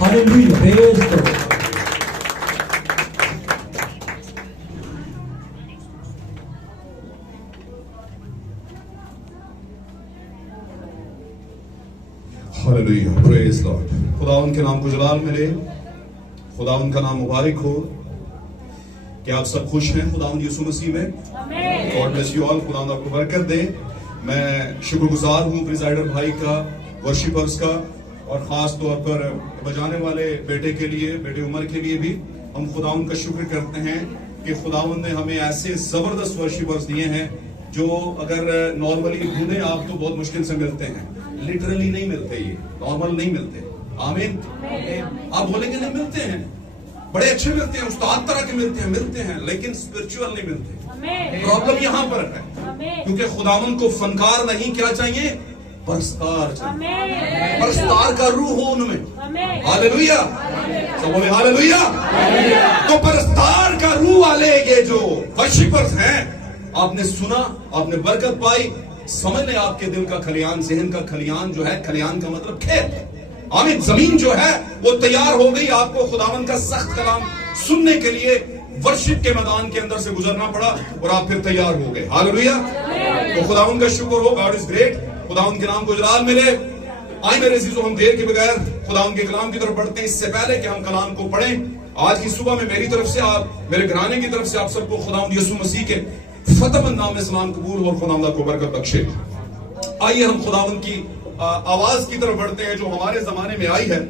Hallelujah. Praise the Lord. Hallelujah, praise Lord. खुदा उनके नाम को जलाल मिले, खुदा उनका नाम मुबारक हो। क्या आप सब खुश हैं खुदा यीशु मसीह में? God bless you all. खुदा आपको बरकत दे। मैं शुक्रगुजार हूँ प्रिजाइडर भाई का, वर्शिपर्स का, और खास तौर पर बजाने वाले बेटे के लिए, बेटे उमर के लिए भी हम खुदा का शुक्र करते हैं कि खुदा ने हमें ऐसे जबरदस्त वर्शिपर्स दिए हैं जो अगर नॉर्मली ढूंढे आप तो बहुत मुश्किल से मिलते हैं। लिटरली नहीं मिलते, ये नॉर्मल नहीं मिलते। आमीन। आप बोलेंगे नहीं मिलते हैं, बड़े अच्छे मिलते हैं, उस्ताद तरह के मिलते हैं, लेकिन स्पिरिचुअल नहीं मिलते। प्रॉब्लम यहाँ पर है क्योंकि खुदावन को फनकार नहीं, क्या चाहिए? परस्तार चाहिए। परस्तार का रूह हो उनमें। हालेलुया, सब बोले हालेलुया। तो परस्तार का रूह वाले ये जो वर्शिपर्स हैं, आपने सुना, आपने बरकत पाई, समझ लें आपके दिल का खलियान, जहन का खलियान जो है, खलियान का मतलब खेत, आमीन, जमीन जो है वो तैयार हो गई। आपको खुदावन का सख्त कलाम सुनने के लिए वर्शिप के मैदान के अंदर से गुजरना पड़ा और आप फिर तैयार हो गए। हालेलुया। तो खुदावन का शुक्र हो, गॉड इज ग्रेट। खुदावन के नाम को जलाल मिले। आए मेरे अजीजों, हम देर के बगैर खुदावन के कलाम की तरफ बढ़ते हैं। इससे पहले कि हम कलाम को पढ़ें, आज की सुबह में मेरी तरफ से, आप मेरे घराने की तरफ से आप सबको खुदावन यीशु मसीह के फतेहमंद नाम में सलाम कबूल और खुदावंद को बरकत बख्शे। आइए हम खुदावंद की आवाज की तरफ बढ़ते हैं जो हमारे जमाने में आई है,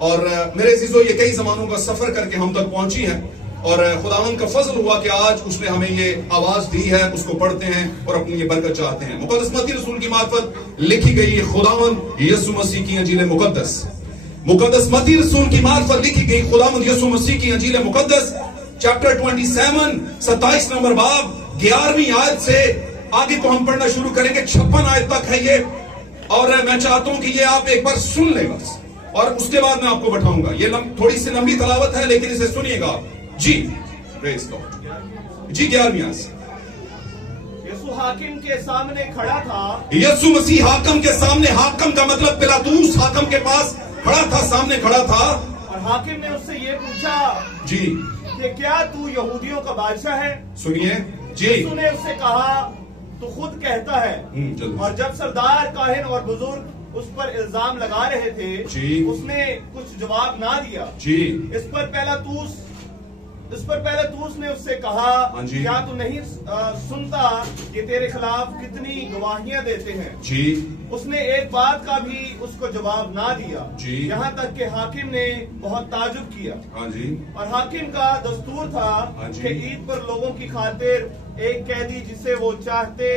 और मेरे अजीजों ये कई जमानों का सफर करके हम तक पहुंची है, और खुदावंद का फजल हुआ कि आज उसने हमें ये आवाज दी है, उसको पढ़ते हैं और अपनी ये बरकत चाहते हैं। मुकद्दस मत्ती रसूल की मार्फत लिखी गई है खुदावंद यीशु मसीह की अंजील मुकद्दस, मुकद्दस मत्ती रसूल की मार्फत लिखी गई खुदावंद यीशु मसीह की अंजील मुकद्दस, चैप्टर 27, 27 नंबर बाब, 11वीं आयत से आगे को हम पढ़ना शुरू करेंगे। 56 आयत तक है ये, और मैं चाहता हूं कि ये आप एक बार सुन ले बस, और उसके बाद मैं आपको बैठाऊंगा। ये थोड़ी सी लंबी तलावत है, लेकिन इसे सुनिएगा जी। प्रेज गॉड जी। 11वीं आयत। यीशु हाकिम के सामने खड़ा था। यीशु मसीह हाकिम के सामने, हाकिम का मतलब पिलातूस हाकिम के पास खड़ा था, सामने खड़ा था, और हाकिम ने उससे ये पूछा जी कि क्या तू यहूदियों का बादशाह है? सुनिए जी। यीशु ने उससे कहा, तू खुद कहता है। और जब सरदार, काहिन और बुजुर्ग उस पर इल्जाम लगा रहे थे जी, उसने कुछ जवाब ना दिया जी। इस पर पिलातूस ने उससे कहा, क्या तू नहीं सुनता कि तेरे खिलाफ कितनी गवाहियां देते हैं? जी। उसने एक बात का भी उसको जवाब ना दिया जी। यहाँ तक कि हाकिम ने बहुत ताजुब किया। हाँ जी। और हाकिम का दस्तूर था कि ईद पर लोगों की खातिर एक कैदी जिसे वो चाहते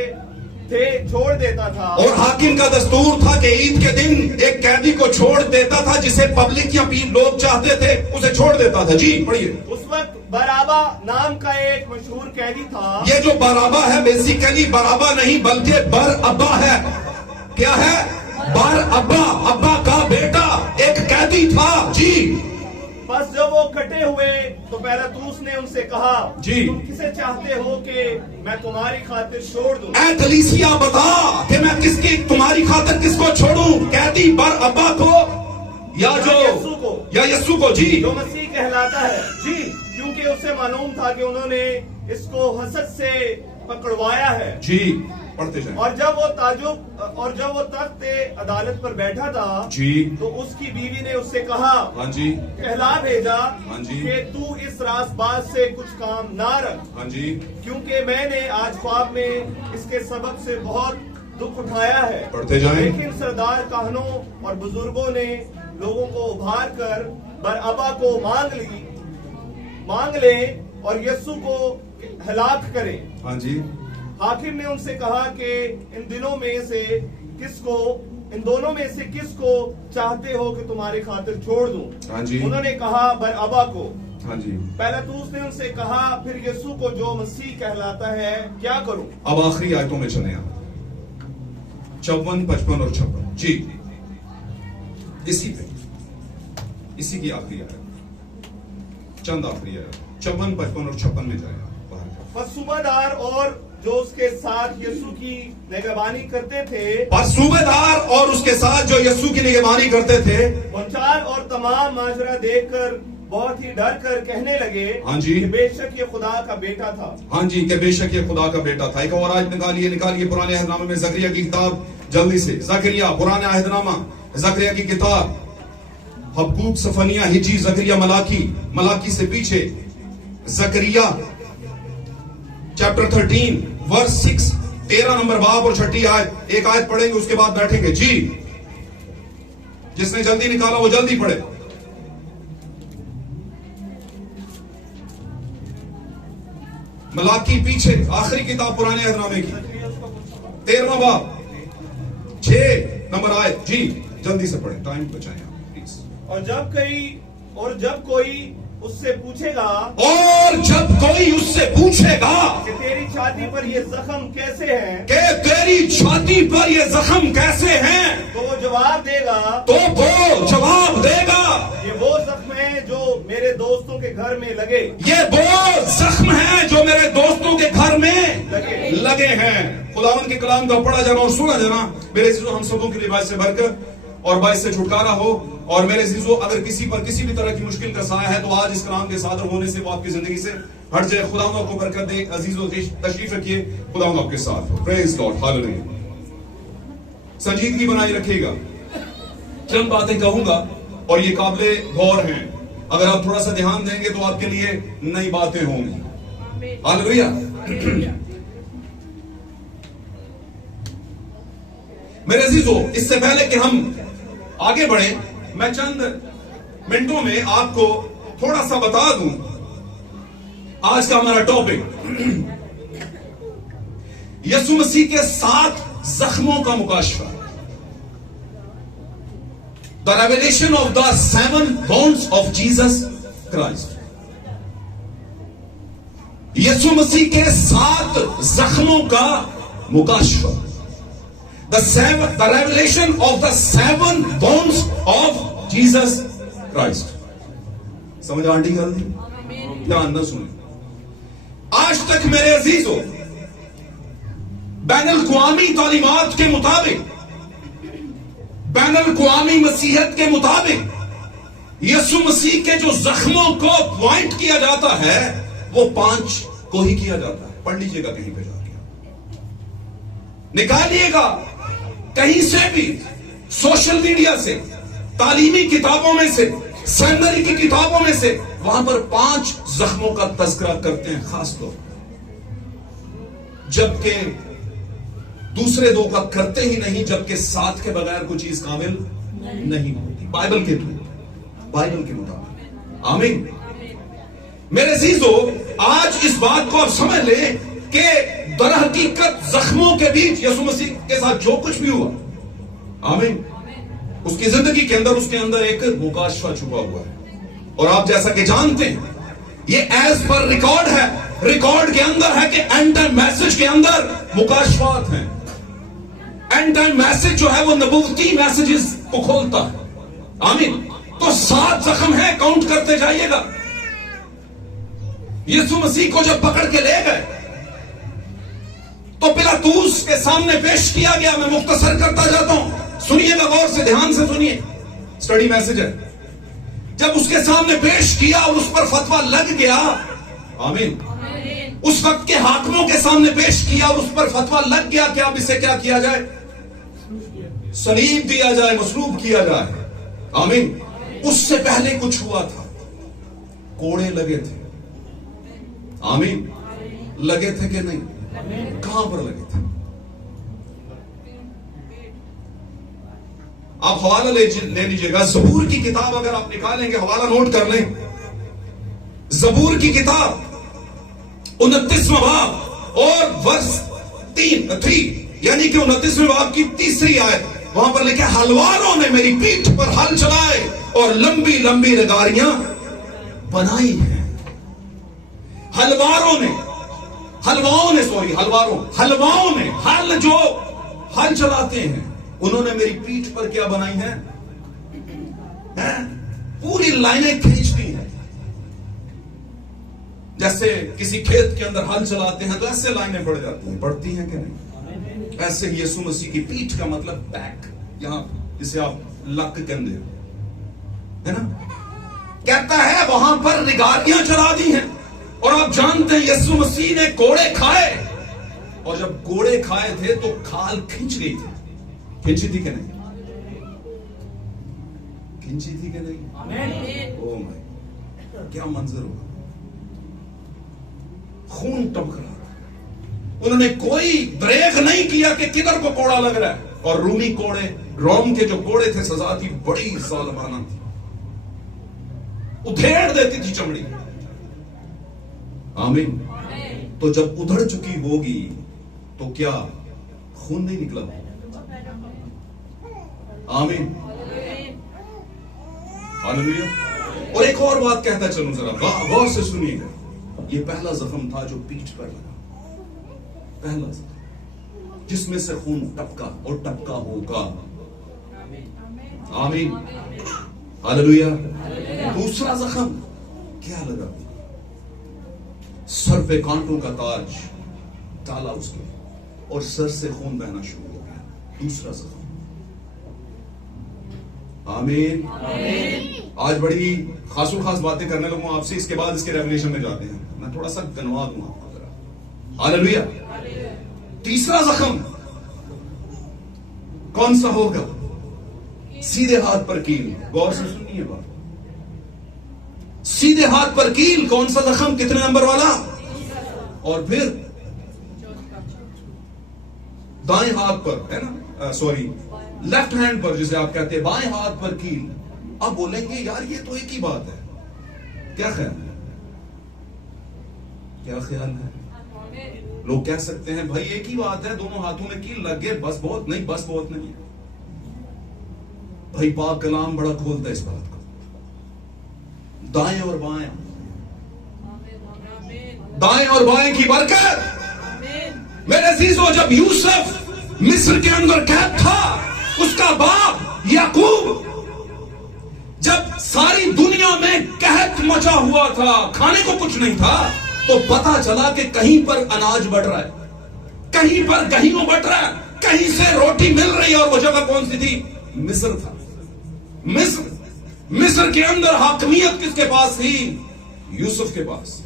थे छोड़ देता था। और हाकिम का दस्तूर था कि ईद के दिन एक कैदी को छोड़ देता था, जिसे पब्लिक या लोग चाहते थे उसे छोड़ देता था। जी पढ़िए। उस वक्त बराबा नाम का एक मशहूर कैदी था। ये जो बराबा है बेसिकली बराबा नहीं बल्कि बर अब्बा है। क्या है? बर अब्बा, अब्बा का बेटा एक कैदी था। जी। बस जब वो कटे हुए तो पिलातूस ने उनसे कहा, जी, तुम किसे चाहते हो कि मैं तुम्हारी खातिर छोड़ दूं? ऐ कलीसिया बता कि मैं किसकी, तुम्हारी खातिर किसको छोड़ूं? कैदी बर अब्बा को या यस्सु को? जी, जो मसीह कहलाता है। जी, क्योंकि उसे मालूम था कि उन्होंने इसको हसद से पकड़वाया है। जी पढ़ते जाएं। और जब वो तख्ते अदालत पर बैठा था जी, तो उसकी बीवी ने उससे कहा, हाँ जी, कहला भेजा हाँ जी, कि तू इस रासबाज से कुछ काम ना रख। हाँ जी, क्योंकि मैंने आज ख्वाब में इसके सबब से बहुत दुख उठाया है। पढ़ते जाएं। लेकिन सरदार काहनों और बुजुर्गों ने लोगों को उभार कर बरअबा को मांग ले और यस्सु को हलाक करें। हाँ जी। हाकिम ने उनसे कहा कि इन दोनों में से किसको चाहते हो कि तुम्हारे खातिर छोड़ दूं? हाँ जी। उन्होंने कहा बरअबा को। हाँ जी। पिलातूस ने उनसे कहा, फिर यीशु को जो मसीह कहलाता है क्या करूं? अब आखिरी आयतों में चले आप, 54, 55 और 56। जी, इसी की आखिरी आयत, चंद आखिरी आयत, 54, 55 और 56 में जाए। बस सूबादार और जो उसके साथ यीशु की निगरानी करते थे, और सूबेदार और उसके साथ जो यीशु की निगरानी करते थे, पंचाल और तमाम माजरा देखकर बहुत ही डर कर कहने लगे, हाँ जी, कि बेशक ये खुदा का बेटा था। हाँ जी, कि बेशक ये खुदा का बेटा था। एक और आज निकालिए पुराने अहदनामे में जकरिया की किताब, जल्दी से जकरिया, पुराने अहदनामा, जकरिया की किताब, हबकूक, सफनिया, हिजी, जकरिया, मलाकी से पीछे जकरिया चैप्टर 13 वर्स 6, 13 नंबर बाब और 6 आयत। एक आयत पढ़ेंगे, उसके बाद बैठेंगे। जी, जिसने जल्दी निकाला वो जल्दी पढ़े। मलाकी पीछे, आखिरी किताब पुराने अहदनामे की, 13वां बाब, 6 नंबर आयत। जी, जल्दी से पढ़े, टाइम बचाएं आप प्लीज। और जब कोई उससे पूछेगा, और जब कोई उससे पूछेगा कि तेरी छाती पर ये जख्म कैसे हैं, कि तेरी छाती पर ये जख्म कैसे हैं, तो वो जवाब देगा, ये वो जख्म है जो मेरे दोस्तों के घर में लगे। ये वो जख्म है जो मेरे दोस्तों के घर में लगे हैं। खुदावन के कलाम का पढ़ा जाना और सुना जाना मेरे चीजों हम सबों के लिए बाइस से बरकत और बाइस से छुटकारा हो। और मेरे जीजो, अगर किसी पर किसी भी तरह की मुश्किल का साया है तो आज इस कलाम के सादर होने से वो आपकी जिंदगी से हट जाए। खुदावंद आपको बरकत दे। अजीजों, तशरीफ रखिए, खुदावंद आपके साथ हो। Praise God, hallelujah. संजीदगी बनाए रखिएगा। चंद बातें कहूंगा और ये काबिले गौर हैं। अगर आप थोड़ा सा ध्यान देंगे तो आपके लिए नई बातें होंगी। हालेलुया। मेरे अजीजों, इससे पहले कि हम आगे बढ़े, मैं चंद मिनटों में आपको थोड़ा सा बता दूं आज का हमारा टॉपिक यीशु मसीह के 7 जख्मों का मुकाशफा। The revelation of the 7 bones of Jesus Christ. Yeshu Masih के 7 जख्मों का मुकाशफा। The revelation of the 7 bones of Jesus Christ. समझ आंटी गलती? ध्यान न सुने। आज तक मेरे अजीजों, बैनुल-अक़वामी तालीमात के मुताबिक, बैनुल-अक़वामी मसीहत के मुताबिक यीशु मसीह के जो जख्मों को पॉइंट किया जाता है वो 5 को ही किया जाता है। पढ़ लीजिएगा कहीं पे जाके, निकालिएगा कहीं से भी, सोशल मीडिया से, तालीमी किताबों में से, सेमिनरी की किताबों में से, वहां पर 5 जख्मों का तज़किरा करते हैं खास तौर पर, जबकि दूसरे 2 का करते ही नहीं, जबकि 7 के बगैर कोई चीज कामिल नहीं होती बाइबल के मुताबिक। आमीन। मेरे अजीजों, आज इस बात को आप समझ लें कि दरहकीकत जख्मों के बीच यीशु मसीह के साथ जो कुछ भी हुआ, आमीन, उसकी जिंदगी के अंदर, उसके अंदर एक मुकाशफा छुपा हुआ है। और आप जैसा कि जानते हैं, ये एज पर रिकॉर्ड है, रिकॉर्ड के अंदर है कि एंड टाइम मैसेज के अंदर मुकाशफात हैं। एंड टाइम मैसेज जो है वो नबूवती मैसेजेस को खोलता है। आमीन। तो 7 जख्म है, काउंट करते जाइएगा। यीशु मसीह को जब पकड़ के ले गए तो पिलातूस के सामने पेश किया गया। मैं मुख्तसर करता जाता हूं, सुनिएगा गौर से, ध्यान से सुनिए, स्टडी मैसेज है। जब उसके सामने पेश किया और उस पर फतवा लग गया, आमीन, उस वक्त के हाकिमों के सामने पेश किया और उस पर फतवा लग गया कि अब इसे क्या किया जाए, सलीब दिया जाए, मसलूब किया जाए। आमीन। उससे पहले कुछ हुआ था, कोड़े लगे थे। आमीन। लगे थे कि नहीं? कहां पर लगे थे? आप हवाला ले लीजिएगा। ज़बूर की किताब अगर आप निकालेंगे, हवाला नोट कर लें। ज़बूर की किताब 29वां बाब और वर्स 3 यानी कि 29वें बाब की 3री आयत, वहां पर लिखा, हलवारों ने मेरी पीठ पर हल चलाए और लंबी लंबी रगारियां बनाई हैं। हलवाओं ने हल जो हल चलाते हैं, उन्होंने मेरी पीठ पर क्या बनाई है? पूरी लाइनें खींच दी हैं। जैसे जैसे किसी खेत के अंदर हल चलाते हैं तो ऐसे लाइनें पड़ जाती हैं, पड़ती हैं कि नहीं? ऐसे ही यीशु मसीह की पीठ का मतलब बैक, यहां जिसे आप लक कहते हो, है ना? कहता है वहां पर रिगारियां चला दी हैं। और आप जानते हैं यीशु मसीह ने कोड़े खाए, और जब कोड़े खाए थे तो खाल खिंच गई थी। खिंची थी कि नहीं? खिंची थी कि नहीं? ओ माय, क्या मंजर हुआ! खून टपक रहा था। उन्होंने कोई ब्रेक नहीं किया कि किधर को कोड़ा लग रहा है। और रूमी कोड़े, रोम के जो कोड़े थे, सजा थी बड़ी जालिमाना थी, उधेड़ देती थी चमड़ी। आमीन। तो जब उधड़ चुकी होगी तो क्या खून नहीं निकला? आमीन, हालेलुया। और एक और बात कहता चलूं, जरा गौर से सुनिएगा। ये पहला जख्म था जो पीठ पर लगा, पहला जख्म जिसमें से खून टपका और टपका होगा। आमीन, हालेलुया। दूसरा जख्म क्या लगा? सर पे कांटों का ताज डाला उसके, और सर से खून बहना शुरू हो गया। दूसरा जख्म। आमीन। आज बड़ी खासो खास बातें करने लगूं आपसे, इसके बाद इसके रेवलेशन में जाते हैं। मैं थोड़ा सा गनवा दूं आपको जरा। हालेलुया। तीसरा जख्म कौन सा होगा? सीधे हाथ पर कील। गौर से सुनिए बात। सीधे हाथ पर कील, कौन सा जख्म? कितने नंबर वाला? और फिर दाएं हाथ पर, है ना, सॉरी लेफ्ट हैंड पर, जिसे आप कहते हैं बाएं हाथ पर कील। अब बोलेंगे यार ये तो एक ही बात है, क्या ख्याल है? क्या ख्याल है? लोग कह सकते हैं भाई एक ही बात है, दोनों हाथों में कील लग गए, बस बहुत नहीं, बस बहुत नहीं है। भाई पाक कलाम बड़ा खोलता है इस बात को। दाएं और बाएं, दाएं और बाएं की बरकत। मेरे अजीजों, जब यूसुफ मिस्र के अंदर कैद था, उसका बाप याकूब, जब सारी दुनिया में कहत मचा हुआ था, खाने को कुछ नहीं था, तो पता चला कि कहीं पर अनाज बढ़ रहा है, कहीं पर गेहूं बढ़ रहा है, कहीं से रोटी मिल रही है। और वो जगह कौन सी थी? मिस्र था। मिस्र के अंदर हाकमियत किसके पास थी? यूसुफ के पास।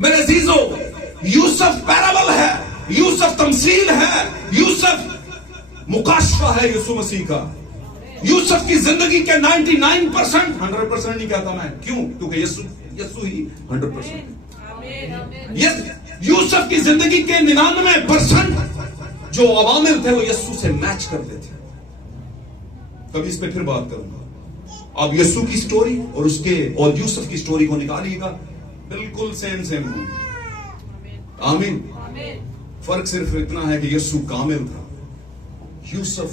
मेरे अजीजों, यूसुफ पैराबल है, यूसुफ तमसील है, यूसुफ मुकाशफा है यीशु मसीह का। यूसुफ की जिंदगी के 99%, 100% नहीं कहता मैं, क्यों? क्योंकि यीशु ही 100%। यूसुफ की जिंदगी के 99% जो अवामिल थे वो यीशु से मैच करते थे। कभी इस पे फिर बात करूंगा। अब यीशु की स्टोरी और यूसुफ की स्टोरी को निकालिएगा, बिल्कुल सेम होंगे। आमीन। फर्क सिर्फ इतना है कि यीशु कामिल था, यूसुफ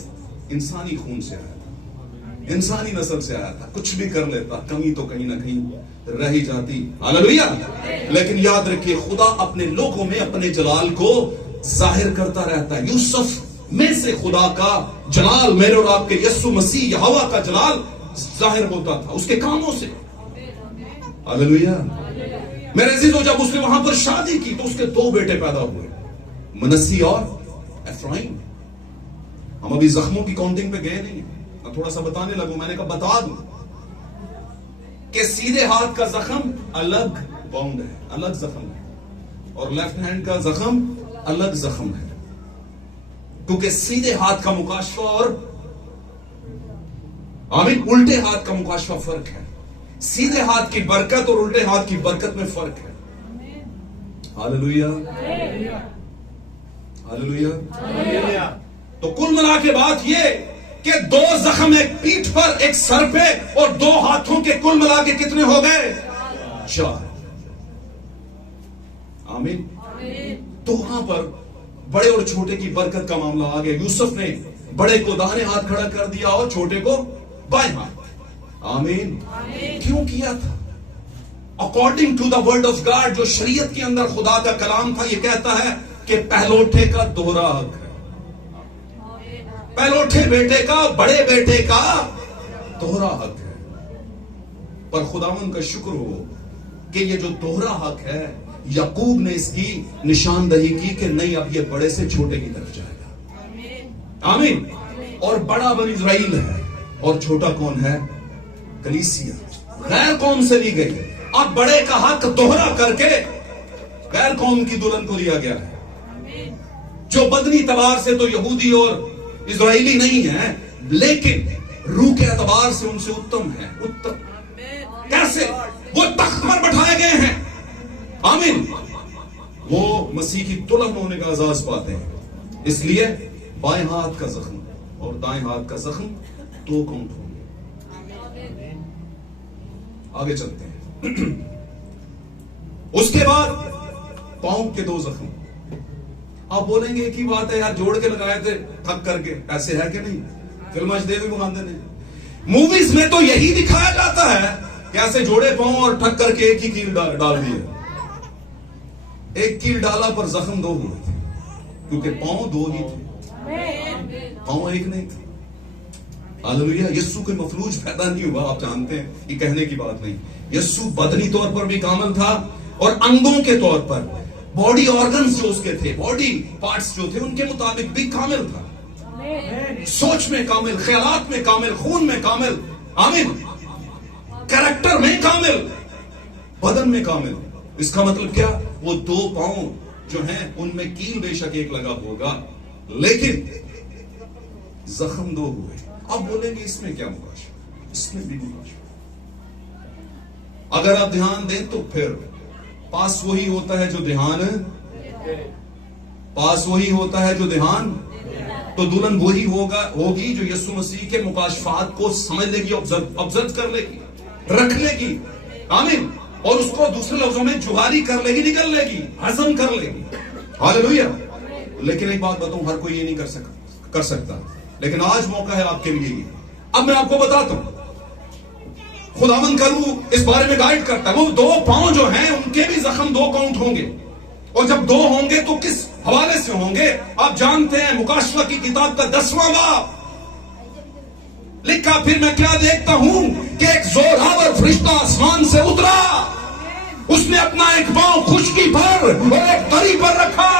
इंसानी खून से आया था, इंसानी नस्ल से आया था। कुछ भी कर लेता, कमी तो कहीं ना कहीं रह ही जाती। हालेलुया। लेकिन याद रखिए, खुदा अपने लोगों में अपने जलाल को जाहिर करता रहता है। यूसुफ में से खुदा का जलाल, मेरे और आपके यीशु मसीह यहोवा का जलाल जाहिर होता था उसके कामों से। हालेलुया। मेरे अजीजों, जब उसने वहां पर शादी की तो उसके 2 बेटे पैदा हुए, मनस्सी और एफ्राइम। हम अभी जख्मों की काउंटिंग पे गए नहीं, मैं थोड़ा सा बताने लगूं। मैंने कहा बता दूं कि सीधे हाथ का जख्म अलग बाउंड है, अलग जख्म है, और लेफ्ट हैंड का जख्म अलग जख्म है, क्योंकि सीधे हाथ का मुकाशफा और आमीन उल्टे हाथ का मुकाशफा फर्क है। सीधे हाथ की बरकत और उल्टे हाथ की बरकत में फर्क है। Hallelujah, hallelujah. तो कुल मिला के बात ये कि 2 जख्म, एक पीठ पर, एक सर पे, और 2 हाथों के, कुल मिला के कितने हो गए? 4। आमीन। तो वहां पर बड़े और छोटे की बरकत का मामला आ गया। यूसुफ ने बड़े को दाहिने हाथ खड़ा कर दिया और छोटे को बाएं हाथ। आमीन। क्यों किया था? According to the word of God, जो शरीयत के अंदर खुदा का कलाम था, यह कहता है कि पहलोठे का दोहरा हक है। पहलोठे बेटे का, बड़े बेटे का दोहरा हक है। पर खुदावन का शुक्र हो कि ये जो दोहरा हक है, याकूब ने इसकी निशानदही की कि नहीं, अब ये बड़े से छोटे की तरफ जाएगा। आमीन। और बड़ा बन इज़राइल है और छोटा कौन है? कलीसिया, गैर कौम से ली गई। अब बड़े का हक दोहरा करके गैर कौम की दुल्हन को दिया गया है, जो बदनी तबार से तो यहूदी और इज़राइली नहीं है, लेकिन रूह के एतबार से उनसे उत्तम है। उत्तम कैसे? वो तख्त पर बैठाए गए हैं। आमीन। वो मसीह की दुल्हन होने का एजाज पाते हैं। इसलिए बाएं हाथ का जख्म और दाएं हाथ का जख्म 2 काउंट होंगे। आगे चलते हैं। उसके बाद पांव के 2 जख्म। आप बोलेंगे एक ही बात है यार, जोड़ के लगाए थे थक करके, ऐसे है कि नहीं? फिल्म देवी बुखानदे ने मूवीज में तो यही दिखाया जाता है, कैसे जोड़े पांव और ठक करके एक ही कील डाल दिए। एक कील डाला पर जख्म 2 हुए थे, क्योंकि पांव 2 ही थे, पांव एक नहीं थे। हालेलुया। यस्सु कोई मफलूज पैदा नहीं हुआ, आप जानते हैं, ये कहने की बात नहीं। यस्सु बदनी तौर पर भी कामिल था और अंगों के तौर पर, बॉडी ऑर्गन्स जो उसके थे, बॉडी पार्ट्स जो थे, उनके मुताबिक भी कामिल था। सोच में कामिल, ख्यालात में कामिल, खून में कामिल, आमीन, कैरेक्टर में कामिल, बदन में कामिल। इसका मतलब क्या? वो 2 पांव जो हैं उनमें कील बेशक एक लगा होगा, लेकिन जख्म 2 हुए। अब बोलेंगे इसमें क्या मुकाशवा? इसमें भी मुकाशवा। अगर आप ध्यान दें तो फिर पास वही होता है जो ध्यान, पास वही होता है जो ध्यान, तो दुल्हन वही होगी जो यीशु मसीह के मुकाशफात को समझ लेगी, ऑब्जर्व कर लेगी, रख लेगी। आमीन। और उसको दूसरे लफ्जों में जुगारी कर लेगी, निकल लेगी, हजम कर लेगी। हालेलुया। लेकिन एक बात बताऊं, हर कोई ये नहीं कर सकता, लेकिन आज मौका है आपके लिए। अब मैं आपको बताता हूं, खुदावंद का रूह इस बारे में गाइड करता है। वो 2 पांव जो हैं उनके भी जख्म 2 काउंट होंगे, और जब 2 होंगे तो किस हवाले से होंगे? आप जानते हैं, मुकाशवा की किताब का 10वां बाब लिखा, फिर मैं क्या देखता हूं कि एक जोरावर फरिश्ता आसमान से उतरा, उसने अपना एक पांव खुशकी पर और एक तरी पर रखा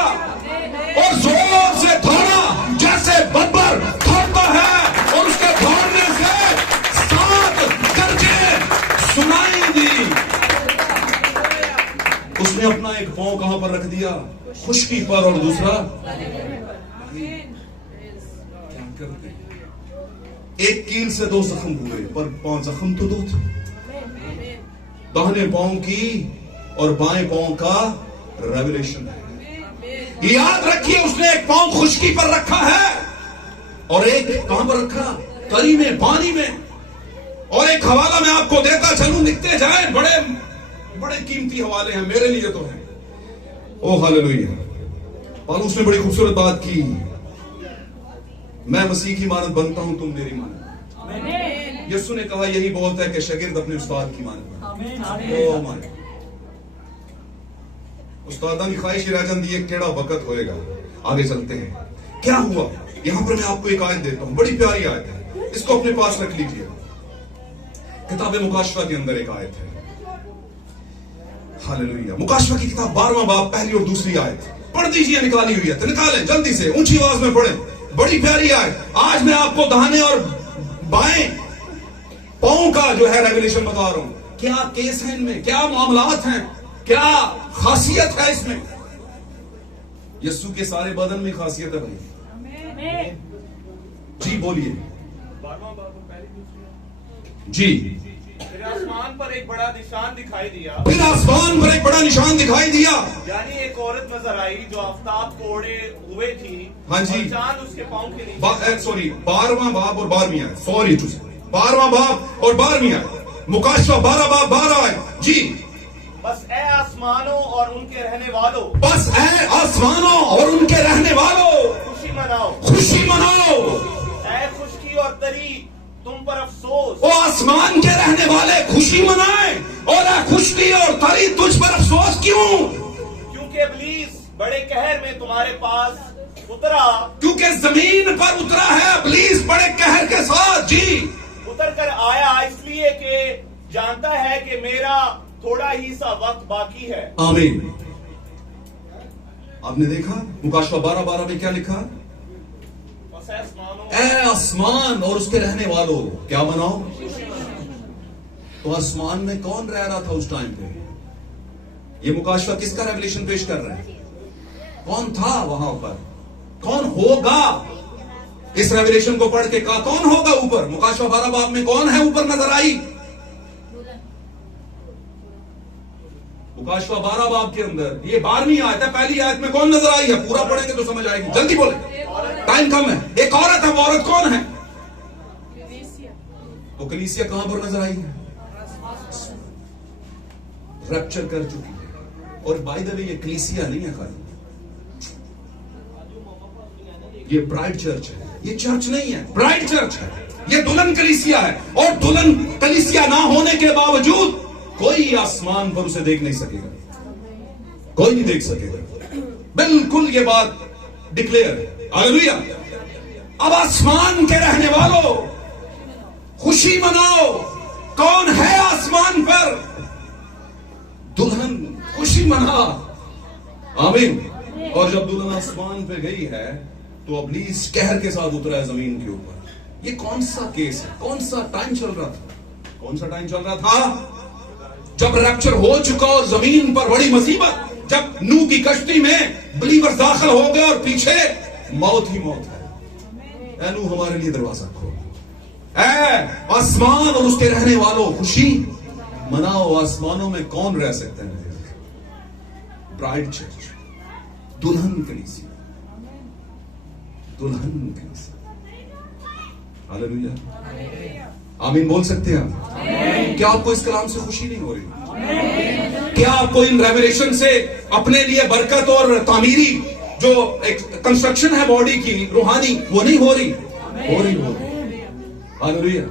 और जोर से दौड़ा, जैसे बब्बर दौड़ता है, और उसके दौड़ने से 7 गरजें सुनाई दी। उसने अपना एक पांव कहां पर रख दिया? खुशकी पर, और दूसरा क्या करते? एक कील से 2 जख्म हुए, पर 5 जख्म तो 2 थे। दाहिने पांव की और बाएं पांव का रेवलेशन है। याद रखिए, उसने एक पांव खुशकी पर रखा है और एक कहां पर रखा? तरी में, पानी में। और एक हवाला मैं आपको देता चलूं, लिखते जाए, बड़े बड़े कीमती हवाले हैं, मेरे लिए तो है। ओ हालेलुया। पौलुस ने बड़ी खूबसूरत बात की, मैं मसीह की मानद बनता हूं, तुम मेरी मानद। यीशु ने कहा, यही बहुत है कि शागिर्द अपने उस्ताद की मानद। उस्तादा की ख्वाहिश रह जाती है, केड़ा वक्त होएगा। आगे चलते हैं, क्या हुआ? यहां पर मैं आपको एक आयत देता हूं, बड़ी प्यारी आयत है, इसको अपने पास रख लीजिए। किताब मुकाशवा के अंदर एक आयत है। हालेलुया। मुकाशवा की किताब 12वां बाब, पहली और दूसरी आयत पढ़ दीजिए, निकाली हुई है तो निकालें जल्दी से, ऊंची आवाज में पढ़ें। बड़ी प्यारी आयत। आज मैं आपको दाहिने और बाएं पांव का जो है रेवलेशन बता रहा हूं। क्या केस है इनमें, क्या मामलात हैं, क्या खासियत है इसमें? यीशु के सारे बदन में खासियत है भाई। जी बोलिए जी। फिर आसमान पर एक बड़ा निशान दिखाई दिया, फिर आसमान पर एक बड़ा निशान दिखाई दिया, यानी एक औरत नजर आई जो आफताब को ओढ़े हुए थी। हाँ जी। और चांद उसके पांव के नीचे। सॉरी, 12वां बाब और 12वीं आयत, सॉरी 12वां बाब और 12वीं आयत, मुकाशवा 12 बाब 12 आयत जी। बस ए आसमानों और उनके रहने वालों, बस ए आसमानों और उनके रहने वालों, खुशी मनाओ, खुशी मनाओ। ए खुशकी और तरी तुम पर अफसोस। ओ आसमान के रहने वाले खुशी मनाए, और ए खुशकी और तरी तुझ पर अफसोस क्यों? क्योंकि इब्लीस बड़े कहर में तुम्हारे पास उतरा। क्योंकि जमीन पर उतरा है इब्लीस बड़े कहर के साथ जी। उतर कर आया इसलिए कि जानता है कि मेरा थोड़ा ही सा वक्त बाकी है। आमीन। आपने देखा मुकाशवा 12:12 में क्या लिखा? ए आसमान और उसके रहने वालों क्या बनाओ। तो आसमान में कौन रह रहा था उस टाइम पे? ये मुकाशवा किसका रेवलेशन पेश कर रहा है? कौन था वहां पर? कौन होगा? इस रेवलेशन को पढ़ के कहा कौन होगा ऊपर? मुकाशवा 12 बाब में कौन है ऊपर नजर आई? मुकाशवा 12 बाब के अंदर ये 12वीं आयत है, पहली आयत में कौन नजर आई है? पूरा पढ़ेंगे तो समझ आएगी। जल्दी बोले, टाइम कम है। एक औरत है, वो औरत कौन है? वो कलीसिया कहां पर नजर आई है? रैप्चर कर चुकी है। और बाय द वे ये कलीसिया नहीं है खाली, ये ब्राइड चर्च है। ये चर्च नहीं है, ब्राइड चर्च है। ये दुल्हन कलीसिया है। और दुल्हन कलीसिया ना होने के बावजूद कोई आसमान पर उसे देख नहीं सकेगा, कोई नहीं देख सकेगा। बिल्कुल ये बात डिक्लेयर है। हालेलुया। अब आसमान के रहने वालों खुशी मनाओ। कौन है आसमान पर? दुल्हन खुशी मना। आमीन। और जब दुल्हन आसमान पे गई है तो इब्लीस कहर के साथ उतरा है जमीन के ऊपर। ये कौन सा केस है? कौन सा टाइम चल रहा था? कौन सा टाइम चल रहा था? जब रैप्चर हो चुका और जमीन पर बड़ी मुसीबत, जब नूह की कश्ती में बिलीवर्स दाखिल हो गए और पीछे मौत ही मौत है। नूह हमारे लिए दरवाजा खोल। आसमान और उसके रहने वालों खुशी मनाओ। आसमानों में कौन रह सकते हैं? ब्राइड चर्च, दुल्हन कलीसिया, दुल्हन कलीसिया। हालेलुया। आमीन बोल सकते हैं आप? क्या आपको इस कलाम से खुशी नहीं हो रही? क्या आपको इन रेवलेशन से अपने लिए बरकत और तामीरी जो एक कंस्ट्रक्शन है बॉडी की रूहानी, वो नहीं हो रही? हो रही। हालेलुया।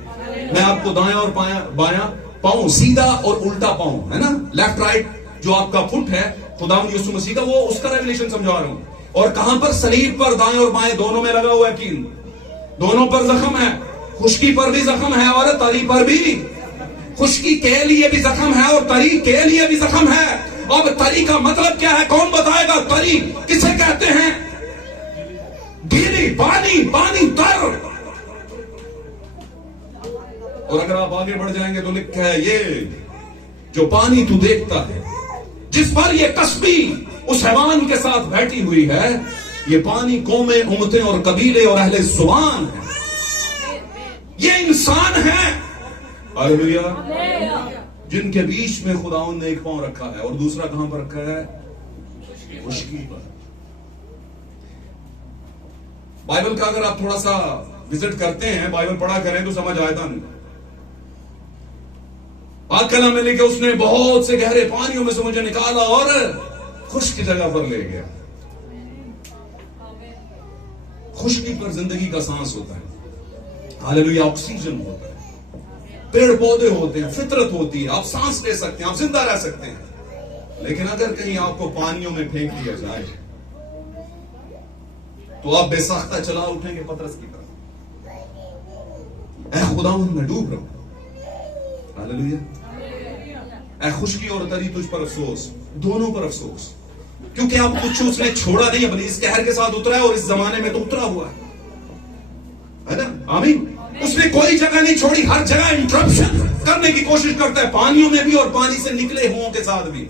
मैं आपको दाएं और बायां पाऊं, सीधा और उल्टा पाऊं, है ना, लेफ्ट राइट, जो आपका फुट है खुदावंद यीशु मसीह का, वो उसका रेवलेशन समझा रहा हूं। और कहां पर? सलीब पर दाएं और बाएं दोनों में लगा हुआ है कील। दोनों पर जख्म है। खुशकी पर भी जख्म है और तरी पर भी। खुशकी के लिए भी जख्म है और तरी के लिए भी जख्म है। अब तरी का मतलब क्या है? कौन बताएगा? तरी किसे कहते हैं? गीली पानी, पानी तर। और अगर आप आगे बढ़ जाएंगे तो लिखा है ये जो पानी तू देखता है, जिस पर ये कस्बी उस हैवान के साथ बैठी हुई है, ये पानी कौमें, उम्मतें और कबीले और अहले जुबान है। ये इंसान है। हालेलुया। जिनके बीच में खुदावंद ने एक पांव रखा है और दूसरा कहां पर रखा है? खुशकी पर। बाइबल का अगर आप थोड़ा सा विजिट करते हैं, बाइबल पढ़ा करें तो समझ आएगा नहीं। पाक कलाम में लिखे उसने बहुत से गहरे पानियों में से मुझे निकाला और खुश्क जगह पर ले गया। खुशकी पर जिंदगी का सांस होता है। हालेलुया। ऑक्सीजन होता है, पेड़ पौधे होते हैं, फितरत होती है, आप सांस ले सकते हैं, आप जिंदा रह सकते हैं। लेकिन अगर कहीं आपको पानियों में फेंक दिया जाए तो आप बेसाख्ता चला उठेंगे पतरस की तरह। ऐ खुदावंद मैं डूब रहा हूं। हालेलुया। ऐ खुशकी और तरी तुझ पर अफसोस, दोनों पर अफसोस, क्योंकि आप कुछ उसने छोड़ा नहीं, अपनी इस कहर के साथ उतरा है और इस जमाने में तो उतरा हुआ है ना। आमीन। उसने कोई जगह नहीं छोड़ी, हर जगह इंटरप्शन करने की कोशिश करता है, पानियों में भी और पानी से निकले हुओं के साथ भी।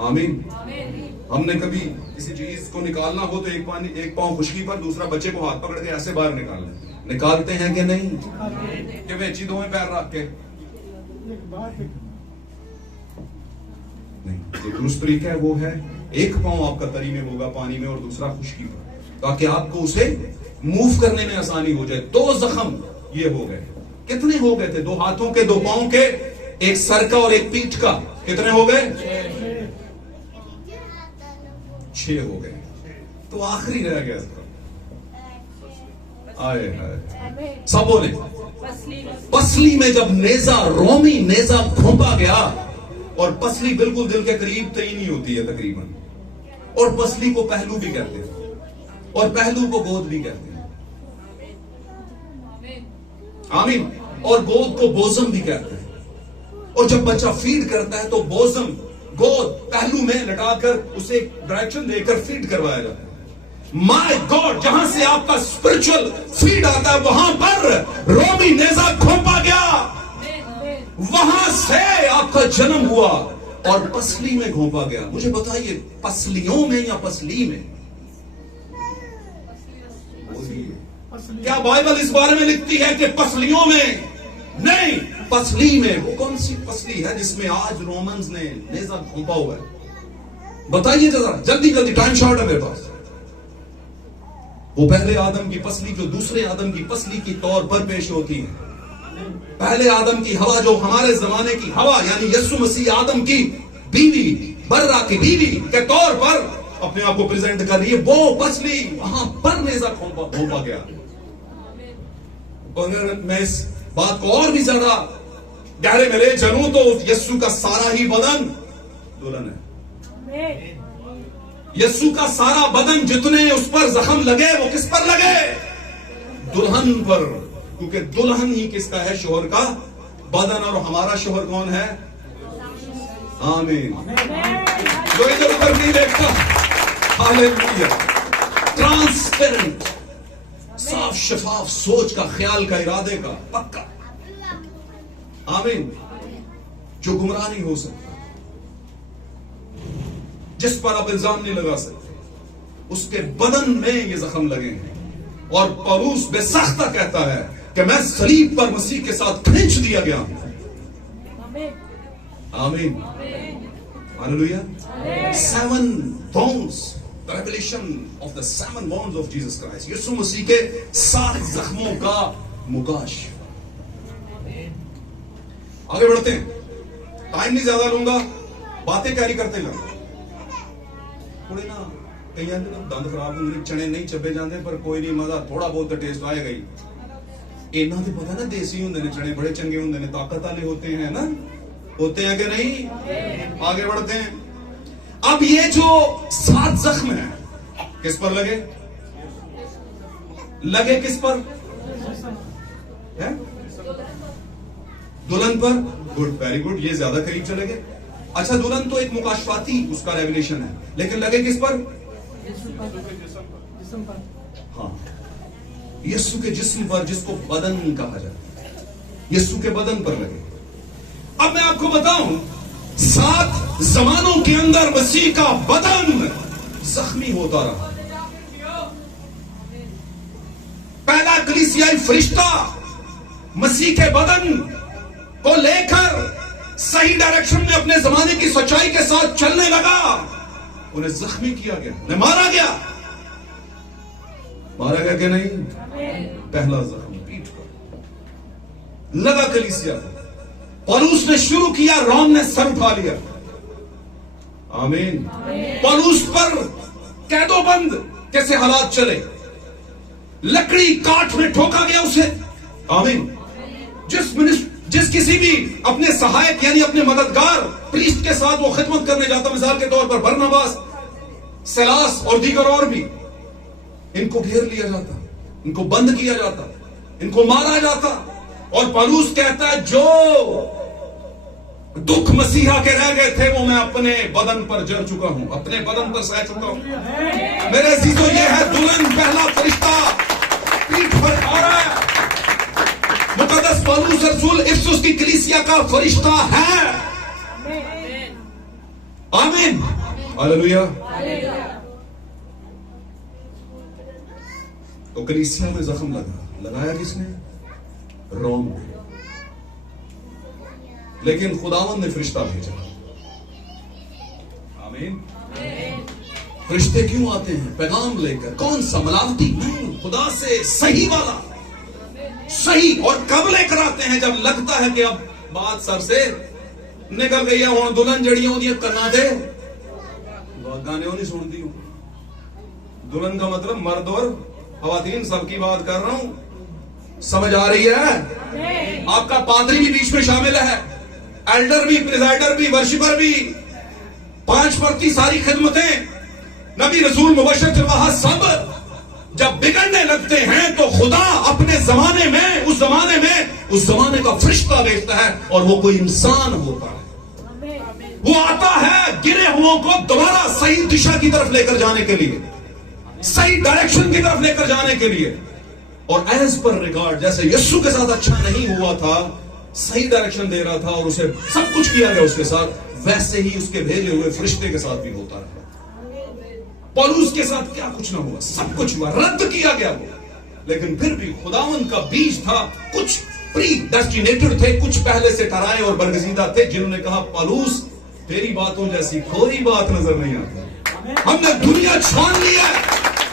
आमीन। हमने कभी किसी चीज को निकालना हो तो एक पांव खुशकी पर, दूसरा बच्चे को हाथ पकड़ के ऐसे बाहर निकालते हैं कि नहीं? कि वेची दो में पैर रख के नहीं। जो दुरुस्त तरीका है वो है एक पांव आपका तरी में होगा पानी में और दूसरा खुशकी पर, ताकि आपको उसे मूव करने में आसानी हो जाए। 2 जख्म ये हो गए। कितने हो गए थे? 2 हाथों के, 2 पांव के, एक सर का और एक पीठ का। कितने हो गए? 6 हो गए। तो आखिरी रह गया था। आए हाय सब बोले। पसली में जब नेजा, रोमी नेजा घोंपा गया, और पसली बिल्कुल दिल के करीब तय नहीं होती है तकरीबन, और पसली को पहलू भी कहते हैं और पहलू को गोद भी कहते हैं। आमीन। और गोद को बोजम भी कहते हैं। और जब बच्चा फीड करता है तो बोजम, गोद, पहलू में लटाकर उसे डायरेक्शन देकर फीड करवाया जाता है। माय गॉड, जहां से आपका स्पिरिचुअल फीड आता है वहां पर रोमी नेजा खोपा गया, वहां से आपका जन्म हुआ और पसली में घोंपा गया। मुझे बताइए, पसलियों में या पसली में? क्या बाइबल इस बारे में लिखती है कि पसलियों में? नहीं, पसली में। वो कौन सी पसली है जिसमें आज रोमन्स ने नेजा घोंपा हुआ है? बताइए जरा, जल्दी जल्दी, टाइम शॉर्ट है मेरे पास। वो पहले आदम की पसली जो दूसरे आदम की पसली की तौर पर पेश होती है। पहले आदम की हवा जो हमारे जमाने की हवा यानी यीशु मसीह आदम की बीवी, बर्रा की बीवी के तौर पर अपने आप को प्रेजेंट कर रही है, वो पसली वहां पर नेजा घोंपा गया। और मैं इस बात को और भी ज्यादा गहरे में ले चलूं तो यीशु का सारा ही बदन दुल्हन है। यीशु का सारा बदन, जितने उस पर जख्म लगे वो किस पर लगे? दुल्हन पर, क्योंकि दुल्हन ही किसका है? शोहर का बदन। और हमारा शोहर कौन है? आमीन। जो इधर उधर नहीं देखता, हालेलुया। ट्रांसपेरेंट, साफ शफाफ सोच का, ख्याल का, इरादे का, पक्का। आमीन। जो गुमराह नहीं हो सकता, जिस पर आप इल्जाम नहीं लगा सकते, उसके बदन में ये जख्म लगे हैं। और पौलुस बेसख्ता कहता है कि मैं सलीब पर मसीह के साथ खींच दिया गया हूं। आमीन, hallelujah. 7 bones, the revelation of the 7 bones of Jesus Christ, यीशु मसीह के 7 जख्मों का मुकाश। आगे बढ़ते हैं, टाइम नहीं ज्यादा लूंगा, बातें कैरी करते जाओ। थोड़े ना कई दंद खराब होंगे, चने नहीं चबे जाते, पर कोई नहीं, मजा थोड़ा बहुत टेस्ट आएगा ही। इन्ना तो पता ना देसी होंगे ने चने, बड़े चंगे होंगे ने, ताकत वाले होते हैं ना, होते हैं कि नहीं? आगे बढ़ते हैं। अब ये जो 7 जख्म है किस पर लगे? लगे किस पर है? दुल्हन पर। गुड, वेरी गुड, ये ज्यादा करीब चले गए। अच्छा, दुल्हन तो एक मुकाशफाती उसका रेवलेशन है, लेकिन लगे किस पर? हाँ, यीशु के जिस्म पर, जिसको बदन कहा जाता है, यीशु के बदन पर लगे। अब मैं आपको बताऊं, 7 जमानों के अंदर मसीह का बदन जख्मी होता रहा। पहला कलीसियाई फरिश्ता मसीह के बदन को लेकर सही डायरेक्शन में अपने जमाने की सच्चाई के साथ चलने लगा। उन्हें जख्मी किया गया, उन्हें मारा गया। मारा गया कि नहीं? पहला जख्म पीठ पर लगा कलीसिया को। पौलुस ने शुरू किया, रोम ने सर उठा लिया। आमीन। पौलुस पर कैदोबंद कैसे हालात चले, लकड़ी काठ में ठोका गया उसे। आमीन। जिस किसी भी अपने सहायक यानी अपने मददगार प्रीस्ट के साथ वो खिदमत करने जाता, मिसाल के तौर पर बरनबास, सिलास और दीगर और भी, इनको घेर लिया जाता, इनको बंद किया जाता, इनको मारा जाता। और पौलुस कहता है, जो दुख मसीहा के रह गए थे वो मैं अपने बदन पर जर चुका हूं, अपने बदन पर सह चुका हूं। मेरे अजीजों, ये है दुल्हन, पहला फरिश्ता पीठ पर आ रहा है। मुकद्दस पौलुस रसूल इफिसुस की कलीसिया का फरिश्ता है। आमीन, हालेलुया। तो कलीसिया में जख्म लगाया किसने? रोम ने। लेकिन खुदावंद ने फरिश्ता भेजा। आमीन। फरिश्ते क्यों आते हैं? पैगाम लेकर। कौन सा? मिलावटी नहीं, खुदा से सही वाला। सही। और कब लेकर आते हैं? जब लगता है कि अब बात सर से निकल गई है, हुण दुल्हन जड़ियां होंदियां कन्ना दे गाने नहीं सुनती हूं। दुल्हन का मतलब मर्द और खवातीन सबकी बात कर रहा हूं, समझ आ रही है? आपका पादरी भी बीच में शामिल है, एल्डर भी, प्रिजाइडर भी, वर्शिपर भी, 5 प्रति सारी खिदमतें, नबी रसूल मुबश्शिर जवाह सब जब बिगड़ने लगते हैं तो खुदा अपने जमाने में उस जमाने का फरिश्ता भेजता है और वो कोई इंसान होता है। वो आता है गिरे हुओं को दोबारा सही दिशा की तरफ लेकर जाने के लिए, सही डायरेक्शन की तरफ लेकर जाने के लिए। और एज पर रिगार्ड, जैसे यीशु के साथ अच्छा नहीं हुआ था, सही डायरेक्शन दे रहा था और उसे सब कुछ किया गया उसके साथ, वैसे ही उसके भेजे हुए फरिश्ते के साथ भी होता है। पौलुस के साथ क्या कुछ ना हुआ, सब कुछ हुआ, रद्द किया गया वो, लेकिन फिर भी खुदावंद का बीज था, कुछ प्री डेस्टिनेटेड थे, कुछ पहले से ठहराए और बरगजीदा थे, जिन्होंने कहा पौलुस तेरी बातों जैसी कोई बात नजर नहीं आती। हमने दुनिया छान लिया है,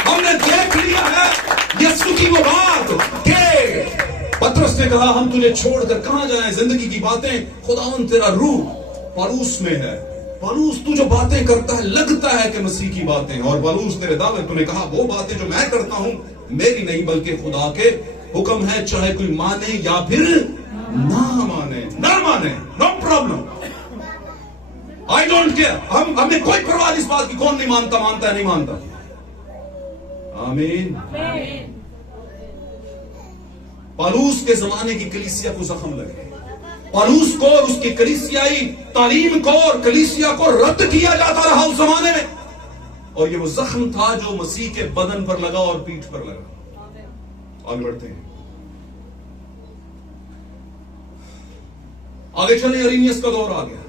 हमने देख लिया है यीशु की वो बात के पतरस ने कहा हम तुझे छोड़कर कहां जाएं, जिंदगी की बातें, खुदावंद तेरा रूह पौलुस में है। पौलुस तू जो बातें करता है लगता है कि मसीह की बातें, और पौलुस तेरे दावे, तूने कहा वो बातें जो मैं करता हूं मेरी नहीं बल्कि खुदा के हुक्म है, चाहे कोई माने या फिर ना माने, no problem, I don't care. हमें कोई परवाह इस बात की कौन नहीं मानता, मानता है नहीं मानता। आमीन। पौलुस के जमाने की कलीसिया को जख्म लगे, पौलुस को और उसकी कलीसियाई तालीम को और कलीसिया को रद्द किया जाता रहा उस जमाने में, और ये वो जख्म था जो मसीह के बदन पर लगा और पीठ पर लगा। आगे बढ़ते हैं, आगे चले। अरीनियस का दौर आ गया,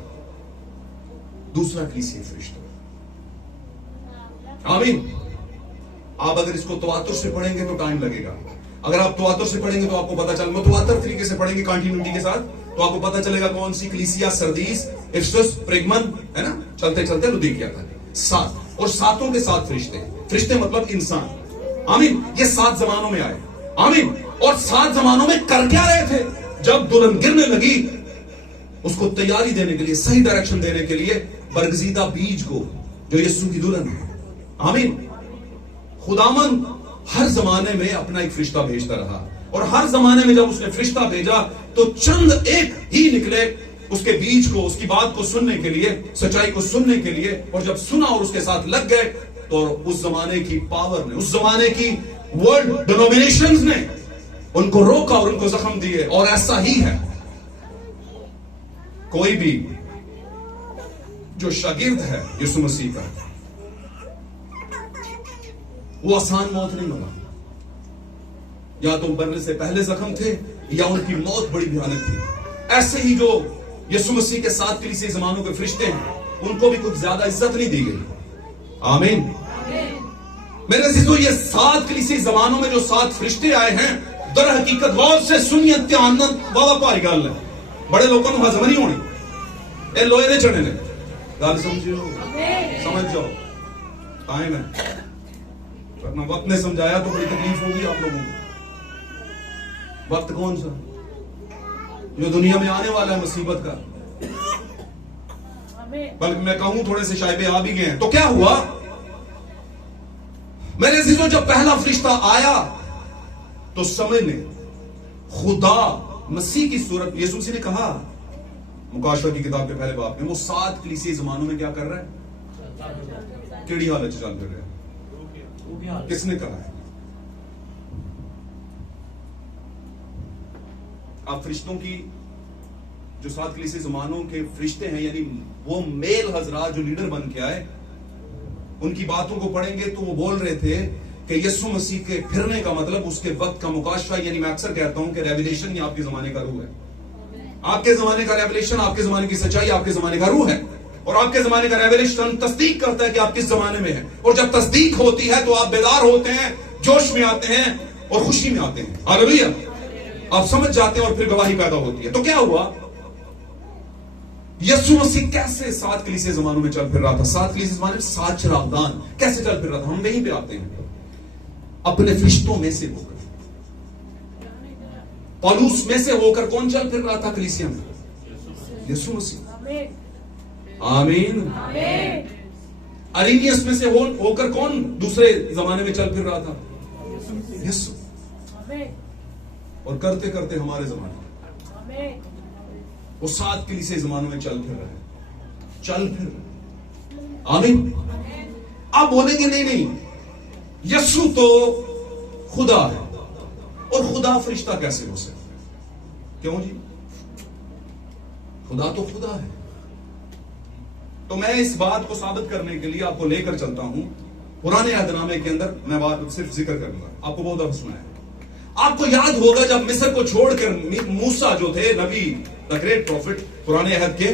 दूसरा कलीसिया फरिश्ता। आमीन। आप अगर इसको तवातुर से पढ़ेंगे तो टाइम लगेगा, अगर आप तवातुर से पढ़ेंगे तो आपको पता चलेगा, तवातुर तरीके से पढ़ेंगे कंटिन्यूटी के साथ तो आपको पता चलेगा कौन सी कलीसिया, सरदीस, इफिसुस, प्रेगमन, है ना, चलते चलते लुदीकिया था। 7 और 7 के 7 फरिश्ते, फरिश्ते मतलब इंसान। आमीन। ये 7 जमानों में आए। आमीन। और 7 जमानों में कर क्या रहे थे? जब दुल्हन गिरने लगी उसको तैयारी देने के लिए, सही डायरेक्शन देने के लिए बरगजीदा बीज को जो यीशु की दुल्हन है। आमीन। खुदामंद हर जमाने में अपना एक फरिश्ता भेजता रहा, और हर जमाने में जब उसने फरिश्ता भेजा तो चंद एक ही निकले उसके बीज को, उसकी बात को सुनने के लिए, सच्चाई को सुनने के लिए, और जब सुना और उसके साथ लग गए तो उस जमाने की पावर ने, उस जमाने की वर्ल्ड डिनोमिनेशंस ने उनको रोका और उनको जख्म दिए। और ऐसा ही है, कोई भी जो शागिर्द है यीशु मसीह का, वो आसान मौत नहीं मरा, या तो मरने से पहले जख्म थे या उनकी मौत बड़ी भयानक थी। ऐसे ही जो यीशु मसीह के 7 कलीसिया जमानों के फरिश्ते हैं उनको भी कुछ ज्यादा इज्जत नहीं दी गई। आमीन। मेरे अजीजों, ये 7 कलीसिया जमानों में जो 7 फरिश्ते आए हैं, दर हकीकत गौर से सुनिए, ध्यान वाला भारी गल है, बड़े लोगों को हजम नहीं होनी, ये लोहे दे चढ़े ने गल समझियो, समझ जाओ, टाइम है, वरना वक्त ने समझाया तो बड़ी तकलीफ होगी आप लोगों को। वक्त कौन सा जो दुनिया में आने वाला है मुसीबत का, बल्कि मैं कहूं थोड़े से शायबे आ भी गए हैं। तो क्या हुआ मेरे अजीजों, जब पहला फरिश्ता आया तो समझ लें खुदा मसीह की सूरत, यीशु मसीह ने कहा मुकाशवा की किताब के पहले बाब में, वो 7 कलीसिया जमानों में क्या कर रहा है, केड़ी हालत चल फिर रहा है, किसने कहा है? आप फरिश्तों की जो 7 कलीसिया जमानों के फरिश्ते हैं, यानी वो मेल हजरात जो लीडर बन के आए, उनकी बातों को पढ़ेंगे तो वो बोल रहे थे कि यीशु मसीह के फिरने का मतलब उसके वक्त का मुकाशवा, यानी मैं अक्सर कहता हूं कि रेवलेशन ही आपके जमाने का रूह है। आपके जमाने का रेवलेशन, आपके जमाने की सच्चाई आपके जमाने का रूह है, और आपके जमाने का रेवलेशन तस्दीक करता है कि आप किस जमाने में हैं। और जब तस्दीक होती है तो आप बेदार होते हैं, जोश में आते हैं और खुशी में आते हैं। हालेलुया। आप समझ जाते हैं और फिर गवाही पैदा होती है। तो क्या हुआ, यीशु मसीह कैसे 7 कलीसिया जमानों में चल फिर रहा था? 7 कलीसिया जमाने में 7 चिरागदान कैसे चल फिर रहा था? हम वहीं पे आते हैं, अपने फरिश्तों में से होकर, पौलुस में से होकर कौन चल फिर रहा था कलीसिया में? यीशु मसीह। आमीन। अरीनियस में से होकर कौन दूसरे जमाने में चल फिर रहा था? यीशु। और करते करते हमारे जमाने वो 7 कलीसिया जमानों में चल फिर रहे। आमीन। आप बोलेंगे नहीं, यीशु तो खुदा है और खुदा फरिश्ता कैसे हो सकता? क्यों जी? खुदा तो खुदा है। तो मैं इस बात को साबित करने के लिए आपको लेकर चलता हूं पुराने अहदनामे के अंदर। मैं बात सिर्फ जिक्र करूंगा, आपको बहुत दफा सुना है। आपको याद होगा जब मिस्र को छोड़कर मूसा जो थे नबी, द ग्रेट प्रॉफिट पुराने अहद के,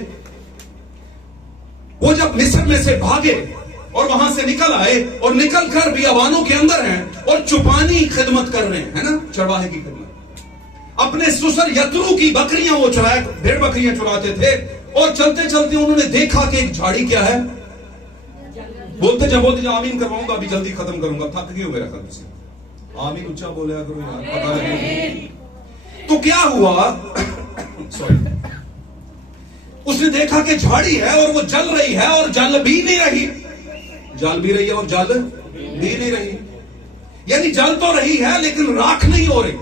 वो जब मिस्र में से भागे और वहां से निकल आए और निकल कर बियाबानों के अंदर हैं और चुपानी खिदमत कर रहे हैं, है ना, चरवाहे की खिदमत। अपने ससुर यत्रू की बकरियां वो चुराए, भेड़ बकरियां चुराते थे। और चलते चलते उन्होंने देखा कि एक झाड़ी क्या है, बोलते जब आमीन करवाऊंगा, अभी जल्दी खत्म करूंगा, थक गए हो मेरा ख्याल से। आमीन ऊंचा बोला करो यार, पता लगे। तो क्या हुआ सॉरी, उसने देखा कि झाड़ी है और वो जल रही है और जल भी नहीं रही, जल भी रही है और जल भी नहीं रही, यानी जल तो रही है लेकिन राख नहीं हो रही।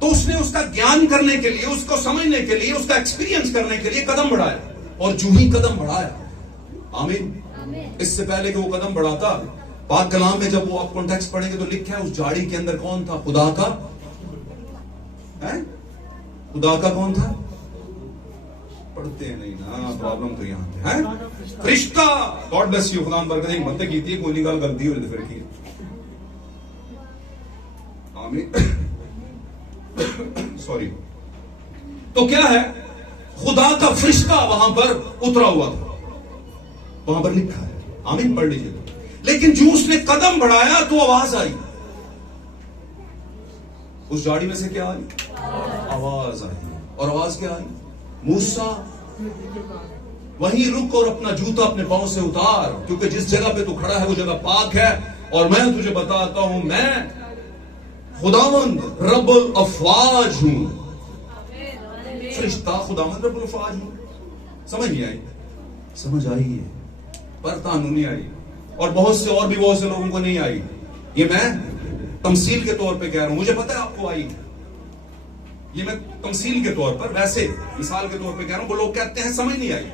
तो उसने उसका ज्ञान करने के लिए, उसको समझने के लिए, उसका एक्सपीरियंस करने के लिए कदम बढ़ाया। और जो ही कदम बढ़ाया, आमीन, इससे पहले कि वो कदम बढ़ाता, पाक कलाम में जब वो आप कॉन्टेक्स्ट पढ़ेंगे तो लिखा है उस झाड़ी के अंदर कौन था? खुदा का है? खुदा का कौन था? पढ़ते हैं नहीं ना, प्रॉब्लम तो यहां पे है। फरिश्ता, गॉड ब्लेस यू, खुदा बरकत मत कीजिए, कोई निकाल गलती हो फिर की। आमीन सॉरी। तो क्या है? खुदा का फरिश्ता वहां पर उतरा हुआ था, वहां पर लिखा है, आमीन, पढ़ लीजिए। लेकिन जो उसने कदम बढ़ाया तो आवाज आई, उस झाड़ी में से क्या आई? आवाज आई। और आवाज क्या आई? मूसा वहीं रुक और अपना जूता अपने पांव से उतार, क्योंकि जिस जगह पे तू खड़ा है वो जगह पाक है। और मैं तुझे बताता हूं, मैं खुदावंद रब्बुल अफवाज हूं। फरिश्ता खुदावंद रब्बुल अफवाज हूं। समझ नहीं आई? समझ आई है, पर तानू नहीं आई। और बहुत से लोगों को नहीं आई। ये मैं तमसील के तौर पे कह रहा हूं, मुझे पता है आपको आई, ये मैं तमसील के तौर पर, वैसे मिसाल के तौर पे कह रहा हूं। वो लोग कहते हैं समझ नहीं आई।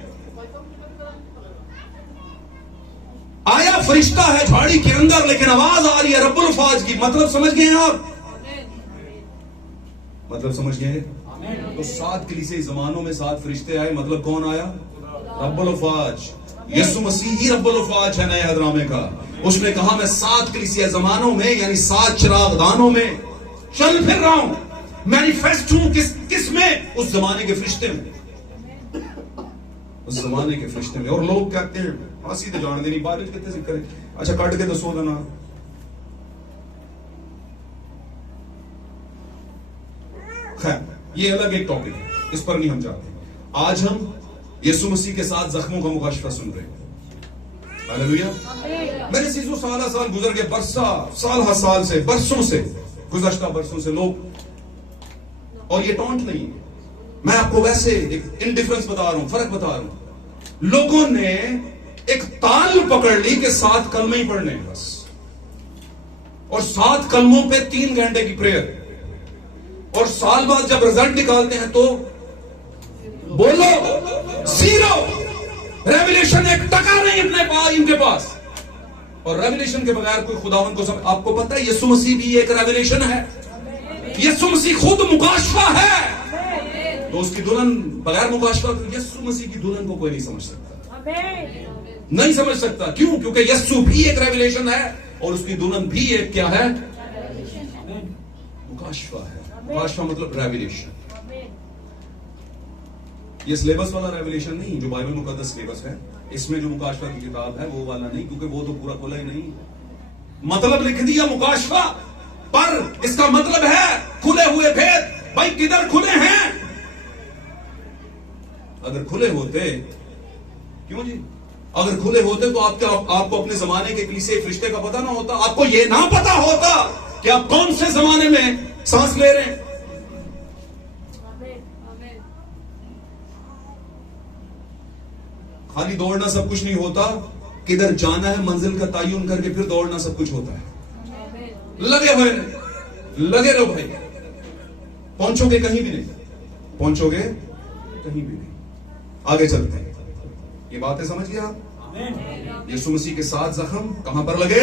आया फरिश्ता है झाड़ी के अंदर, लेकिन आवाज आ रही है रब्बुल अफवाज की। मतलब समझ गए आप? मतलब समझ गए? तो 7 कलीसिया जमानों में 7 फरिश्ते आए, मतलब कौन आया? रब्बुल अफवाज। यीशु मसीह ही रब्बुल अफवाज है नए अहदनामे का। उसने कहा मैं 7 कलीसिया जमानों में, यानी 7 चिरागदानों में चल फिर रहा हूं, मैनिफेस्ट हूं। किस में? उस जमाने के फरिश्ते में, उस जमाने के फरिश्ते में। और लोग कहते हैं आसी तो जान देनी, बारिश कितने से करें, अच्छा कट के दसो देना। खैर, ये अलग एक टॉपिक है, इस पर नहीं हम जाते। आज हम यीशु मसीह के साथ जख्मों का मुकाशफा सुन रहे हैं। हालेलुया। मेरे सीजों साल गुजर गए, साल से, बरसों से, गुज़श्ता बरसों से लोग, और ये टॉन्ट नहीं है, मैं आपको वैसे एक इंडिफरेंस बता रहा हूं, फर्क बता रहा हूं। लोगों ने एक ताल पकड़ ली कि 7 कलमे ही पढ़ने बस, और 7 कलमों पे 3 घंटे की प्रेयर। और साल बाद जब रिजल्ट निकालते हैं तो बोलो 0, रेवलेशन 1 टका नहीं अपने पास, इनके पास। और रेवलेशन के बगैर कोई खुदावन को आपको पता है यीशु मसीह भी एक रेवलेशन है। यीशु मसीह खुद मुकाशफा है। तो उसकी दुल्हन बगैर मुकाशफा, यीशु मसीह की दुल्हन को कोई नहीं समझ सकता, नहीं समझ सकता। क्यों? क्योंकि यीशु भी एक रेवलेशन है और उसकी दुल्हन भी एक क्या है? मुकाशफा है। मुकाशफा मतलब रेवलेशन। ये सिलेबस वाला रेवलेशन नहीं जो बाइबल मुकद्दस सिलेबस है, इसमें जो मुकाशफा की किताब है वो वाला नहीं, क्योंकि वो तो पूरा खुला ही नहीं। मतलब लिख दिया मुकाशफा, पर इसका मतलब है खुले हुए भेद। भाई किधर खुले हैं? अगर खुले होते, क्यों जी, अगर खुले होते तो आपको अपने जमाने के कलीसिया फरिश्ते का पता ना होता, आपको यह ना पता होता कि आप कौन से जमाने में सांस ले रहे हैं। खाली दौड़ना सब कुछ नहीं होता, किधर जाना है मंजिल का तयन करके फिर दौड़ना सब कुछ होता है। लगे रहो भाई, पहुंचोगे कहीं भी नहीं, पहुंचोगे कहीं भी नहीं। आगे चलते हैं, ये बातें समझिए आप। यीशु मसीह के 7 जख्म कहां पर लगे?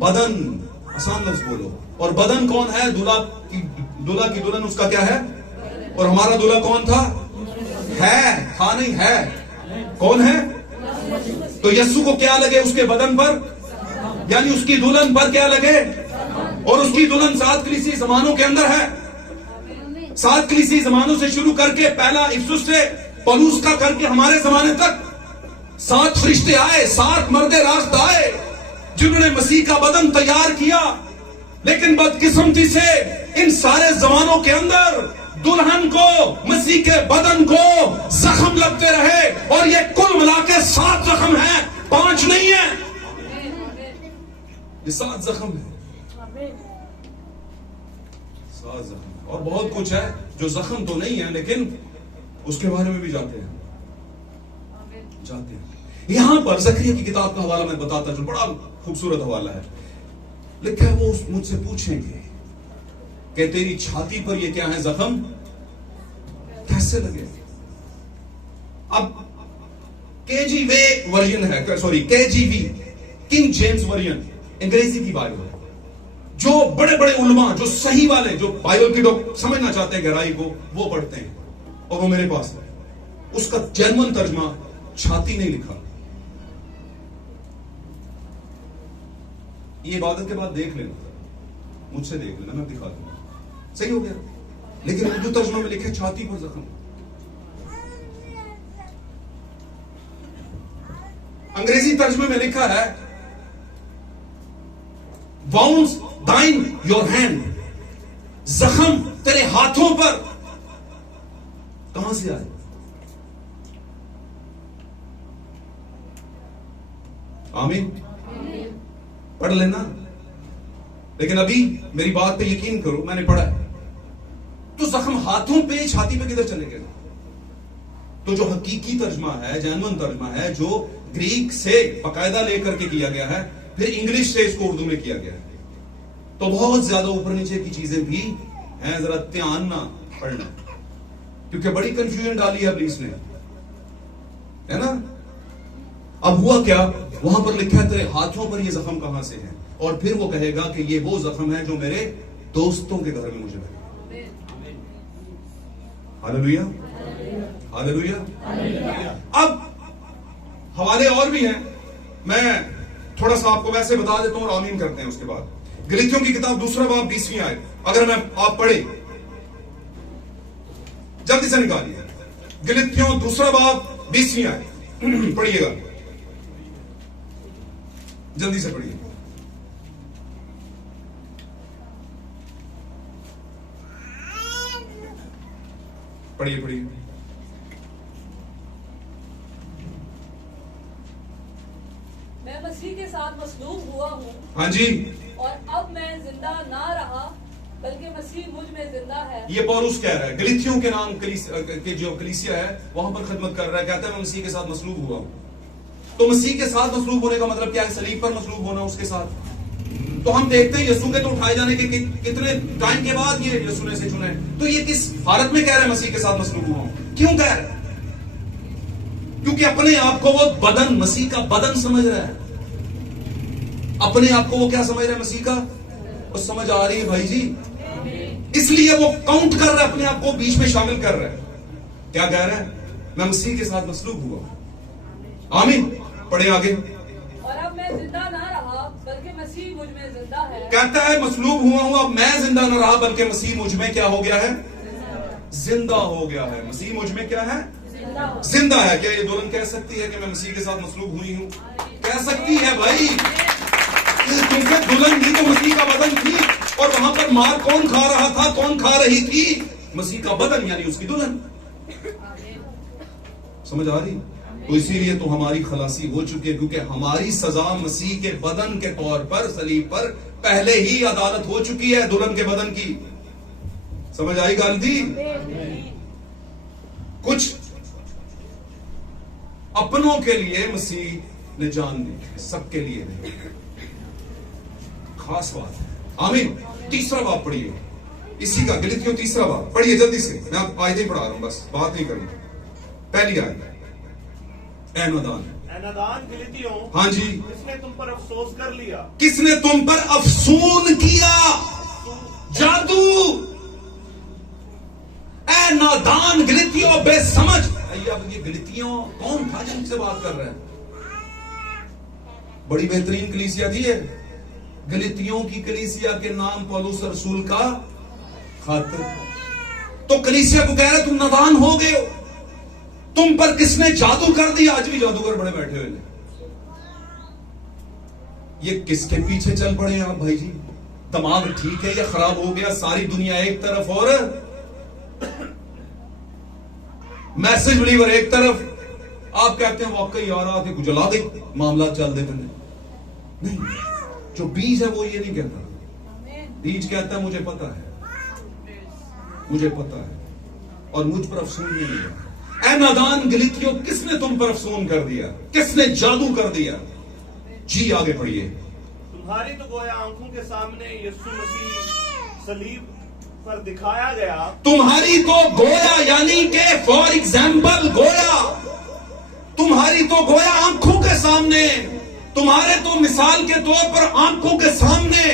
बदन, आसान लफ्ज बोलो। और बदन कौन है? दूल्हा की दुल्हन उसका क्या है? और हमारा दूल्हा कौन था? है, था नहीं है। कौन है? तो यस्सु को क्या लगे उसके बदन पर, यानी उसकी दुल्हन पर क्या लगे? और उसकी दुल्हन 7 कलीसिया जमानों के अंदर है। 7 कलीसिया जमानों से शुरू करके पहला इफसुस से पौलुस का करके हमारे जमाने तक 7 फरिश्ते आए, 7 मर्दे रास्त आए जिन्होंने मसीह का बदन तैयार किया। लेकिन बदकिस्मती से इन सारे जमानों के अंदर दुल्हन को, मसीह के बदन को जख्म लगते रहे, और ये कुल मिला के 7 जख्म है, 5 नहीं है, ये 7 जख्म है। 7 जख्म, और बहुत कुछ है जो जख्म तो नहीं है लेकिन उसके बारे में भी जाते हैं। यहां पर जकरिया की किताब का हवाला मैं बताता हूं, बड़ा खूबसूरत हवाला है। लिखा है वो मुझसे पूछेंगे कि तेरी छाती पर ये क्या है जख्म, कैसे लगे? अब केजीवे वर्जन है, सॉरी केजीवी, किंग जेम्स वर्जन, अंग्रेजी की बाइबल, जो बड़े बड़े उलमा, जो सही वाले, जो बाइबल की लोग समझना चाहते हैं गहराई को, वो पढ़ते हैं, और वो मेरे पास है। उसका जर्मन तर्जमा छाती नहीं लिखा। ये इबादत के बाद देख लेना, मुझसे देख लेना, मैं दिखा दूंगा, सही हो गया। लेकिन उर्दू तर्जुमा में लिखे छाती पर जख्म। अंग्रेजी तर्जुमे में लिखा है वाउंड्स दाइन योर हैंड, जख्म तेरे हाथों पर। कहां से आए? आमीन, पढ़ लेना। लेकिन अभी मेरी बात पे यकीन करो, मैंने पढ़ा है। तो जख्म हाथों पे, छाती पे किधर चले गए? तो जो हकीकी तर्जमा है, जैनवन तर्जमा है, जो ग्रीक से बाकायदा लेकर के किया गया है, फिर इंग्लिश से इसको उर्दू में किया गया है, तो बहुत ज्यादा ऊपर नीचे की चीजें भी हैं। जरा ध्यान ना पढ़ना, क्योंकि बड़ी कंफ्यूजन डाली है पुलिस ने, है ना। अब हुआ क्या? वहां पर लिखा है तेरे हाथों पर ये जख्म कहां से है, और फिर वो कहेगा कि ये वो जख्म है जो मेरे दोस्तों के घर में मुझे लगे। Hallelujah, hallelujah. अब हवाले और भी हैं, मैं थोड़ा सा आपको वैसे बता देता हूं और आमीन करते हैं उसके बाद। गलीतियों की किताब 2 बाब 20वीं आयत, अगर मैं आप पढ़े, जल्दी से निकालिए। गलीतियों 2 बाब 20वीं आयत पढ़िएगा, जल्दी से पढ़िए। पढ़िए पढ़िए। मैं मसीह के साथ मसलूब हुआ हूँ, हाँ जी, और अब मैं जिंदा ना रहा बल्कि मसीह मुझ में जिंदा है। ये पौलुस कह रहा है, गलीतियों के नाम के जो कलीसिया है वहां पर खिदमत कर रहा है, कहता है मैं मसीह के साथ मसलूब हुआ हूं। तो मसीह के साथ मसलूब होने का मतलब क्या है? सलीब पर मसलूब होना उसके साथ। तो हम देखते हैं यीशु के तो उठाए जाने के कितने टाइम के बाद ये यीशु ने से चुने, तो ये किस हालत में कह रहा है मसीह के साथ मसलूब हुआ हूं? क्यों कह रहा है? क्योंकि अपने आप को वो बदन, मसीह का बदन समझ रहा है। अपने आप को वो क्या समझ रहा है? मसीह का। वो समझ आ रही है भाई जी, इसलिए वो काउंट कर रहा है, अपने आप को बीच में शामिल कर रहा है। क्या कह रहा है? मैं मसीह के साथ मसलूब हुआ। आमीन, पढ़े आगे। और अब मैं जिंदा ना रहा बल्कि मसीह मुझ में जिंदा है। कहता है मसलूब हुआ हूं, अब मैं जिंदा ना रहा बल्कि मसीह मुझ में क्या हो गया है? जिंदा हो गया है। मसीह मुझ में क्या है? जिंदा है। क्या ये दुल्हन कह सकती है कि मैं मसीह के साथ मसलूब हुई हूं? कह सकती है भाई, क्योंकि दुल्हन भी तो मसीह का बदन थी, और वहां पर मार कौन खा रहा था, कौन खा रही थी? मसीह का बदन, यानी उसकी दुल्हन। समझ आ रही? तो इसीलिए तो हमारी खलासी हो चुकी है, क्योंकि हमारी सजा मसीह के बदन के तौर पर सलीब पर पहले ही अदालत हो चुकी है दुल्हन के बदन की। समझ आई गांधी? कुछ अपनों के लिए मसीह ने जान दी, सबके लिए नहीं। खास बात है। आमीन। 3 बाब पढ़िए, इसी का गलीतियों 3 बाब पढ़िए जल्दी से। मैं आयतें पढ़ा रहा हूं, बस बात नहीं करूंगा। पहली आयत, ऐ नादान ऐ नादान गलीतियों, हाँ जी, किसने तुम पर अफसोस कर लिया? किसने तुम पर अफसून किया? जादू। ऐ नादान गलीतियों, बेसमझ। अब ये गलीतियों कौन था जिनसे बात कर रहे हैं? बड़ी बेहतरीन कलीसिया थी है, गलीतियों की कलीसिया के नाम पौलुस रसूल का खत। तो कलीसिया को कह रहे तुम नादान हो गए हो, तुम पर किसने जादू कर दिया? आज भी जादूगर बड़े बैठे हुए हैं। ये किसके पीछे चल पड़े हैं आप भाई जी? दिमाग ठीक है या खराब हो गया? सारी दुनिया एक तरफ और मैसेज बिलीवर एक तरफ। आप कहते हैं वाकई यार आके कुछ जला दे, मामला चल दे। नहीं, जो बीज है वो ये नहीं कहता। बीज कहता है मुझे पता है, मुझे पता है और मुझ पर अफसून नहीं है। ऐ नादान गलीतियों, किसने तुम पर अफसून कर दिया? किसने जादू कर दिया? जी आगे पढ़िए। तुम्हारी तो गोया आंखों के सामने यीशु मसीह सलीब पर दिखाया गया। तुम्हारी तो गोया यानी के फॉर एग्जाम्पल गोया, तुम्हारी तो गोया आंखों के सामने, तुम्हारे तो मिसाल के तौर पर आंखों के सामने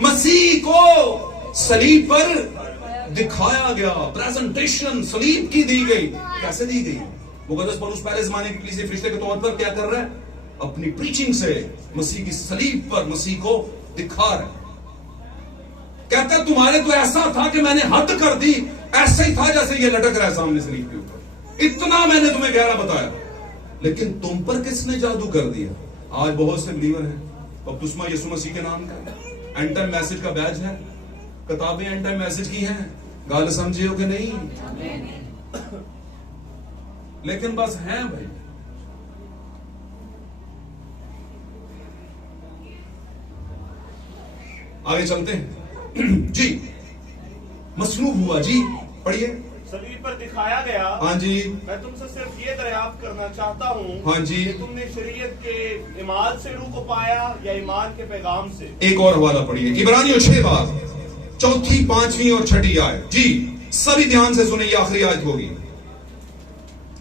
मसीह को सलीब पर दिखाया गया। प्रेजेंटेशन सलीब की दी गई। कैसे दी गई? मुकद्दस पौलुस पहले जमाने के कलीसिया फरिश्ते के तौर पर क्या कर रहा है? अपनी प्रीचिंग से मसीह की सलीब पर मसीह को दिखा रहा है। कहता है तुम्हारे तो ऐसा था कि मैंने हद कर दी, ऐसा ही था जैसे ये लटक रहा है सामने सलीब के ऊपर। इतना मैंने तुम्हें गहरा बताया, लेकिन तुम पर किसने जादू कर दिया? आज बहुत से बिलीवर हैं, बपतिस्मा यीशु मसीह के नाम का एंड टाइम मैसेज का बैच है, किताबें एंड टाइम मैसेज की हैं, गाल समझे हो कि नहीं? लेकिन बस हैं भाई। आगे चलते हैं जी। मसलूब हुआ जी, पढ़िए। सलीब पर दिखाया गया। हाँ जी। मैं तुमसे सिर्फ ये दरियाफ्त करना चाहता हूँ, हाँ जी, कि तुमने शरीयत के ईमान से रूह को पाया या ईमान के पैगाम से? एक और हवाला पढ़िए, इब्रानियों 6 बार 4, 5 और 6 आयत जी। सभी ध्यान से सुने, ये आखिरी आयत होगी।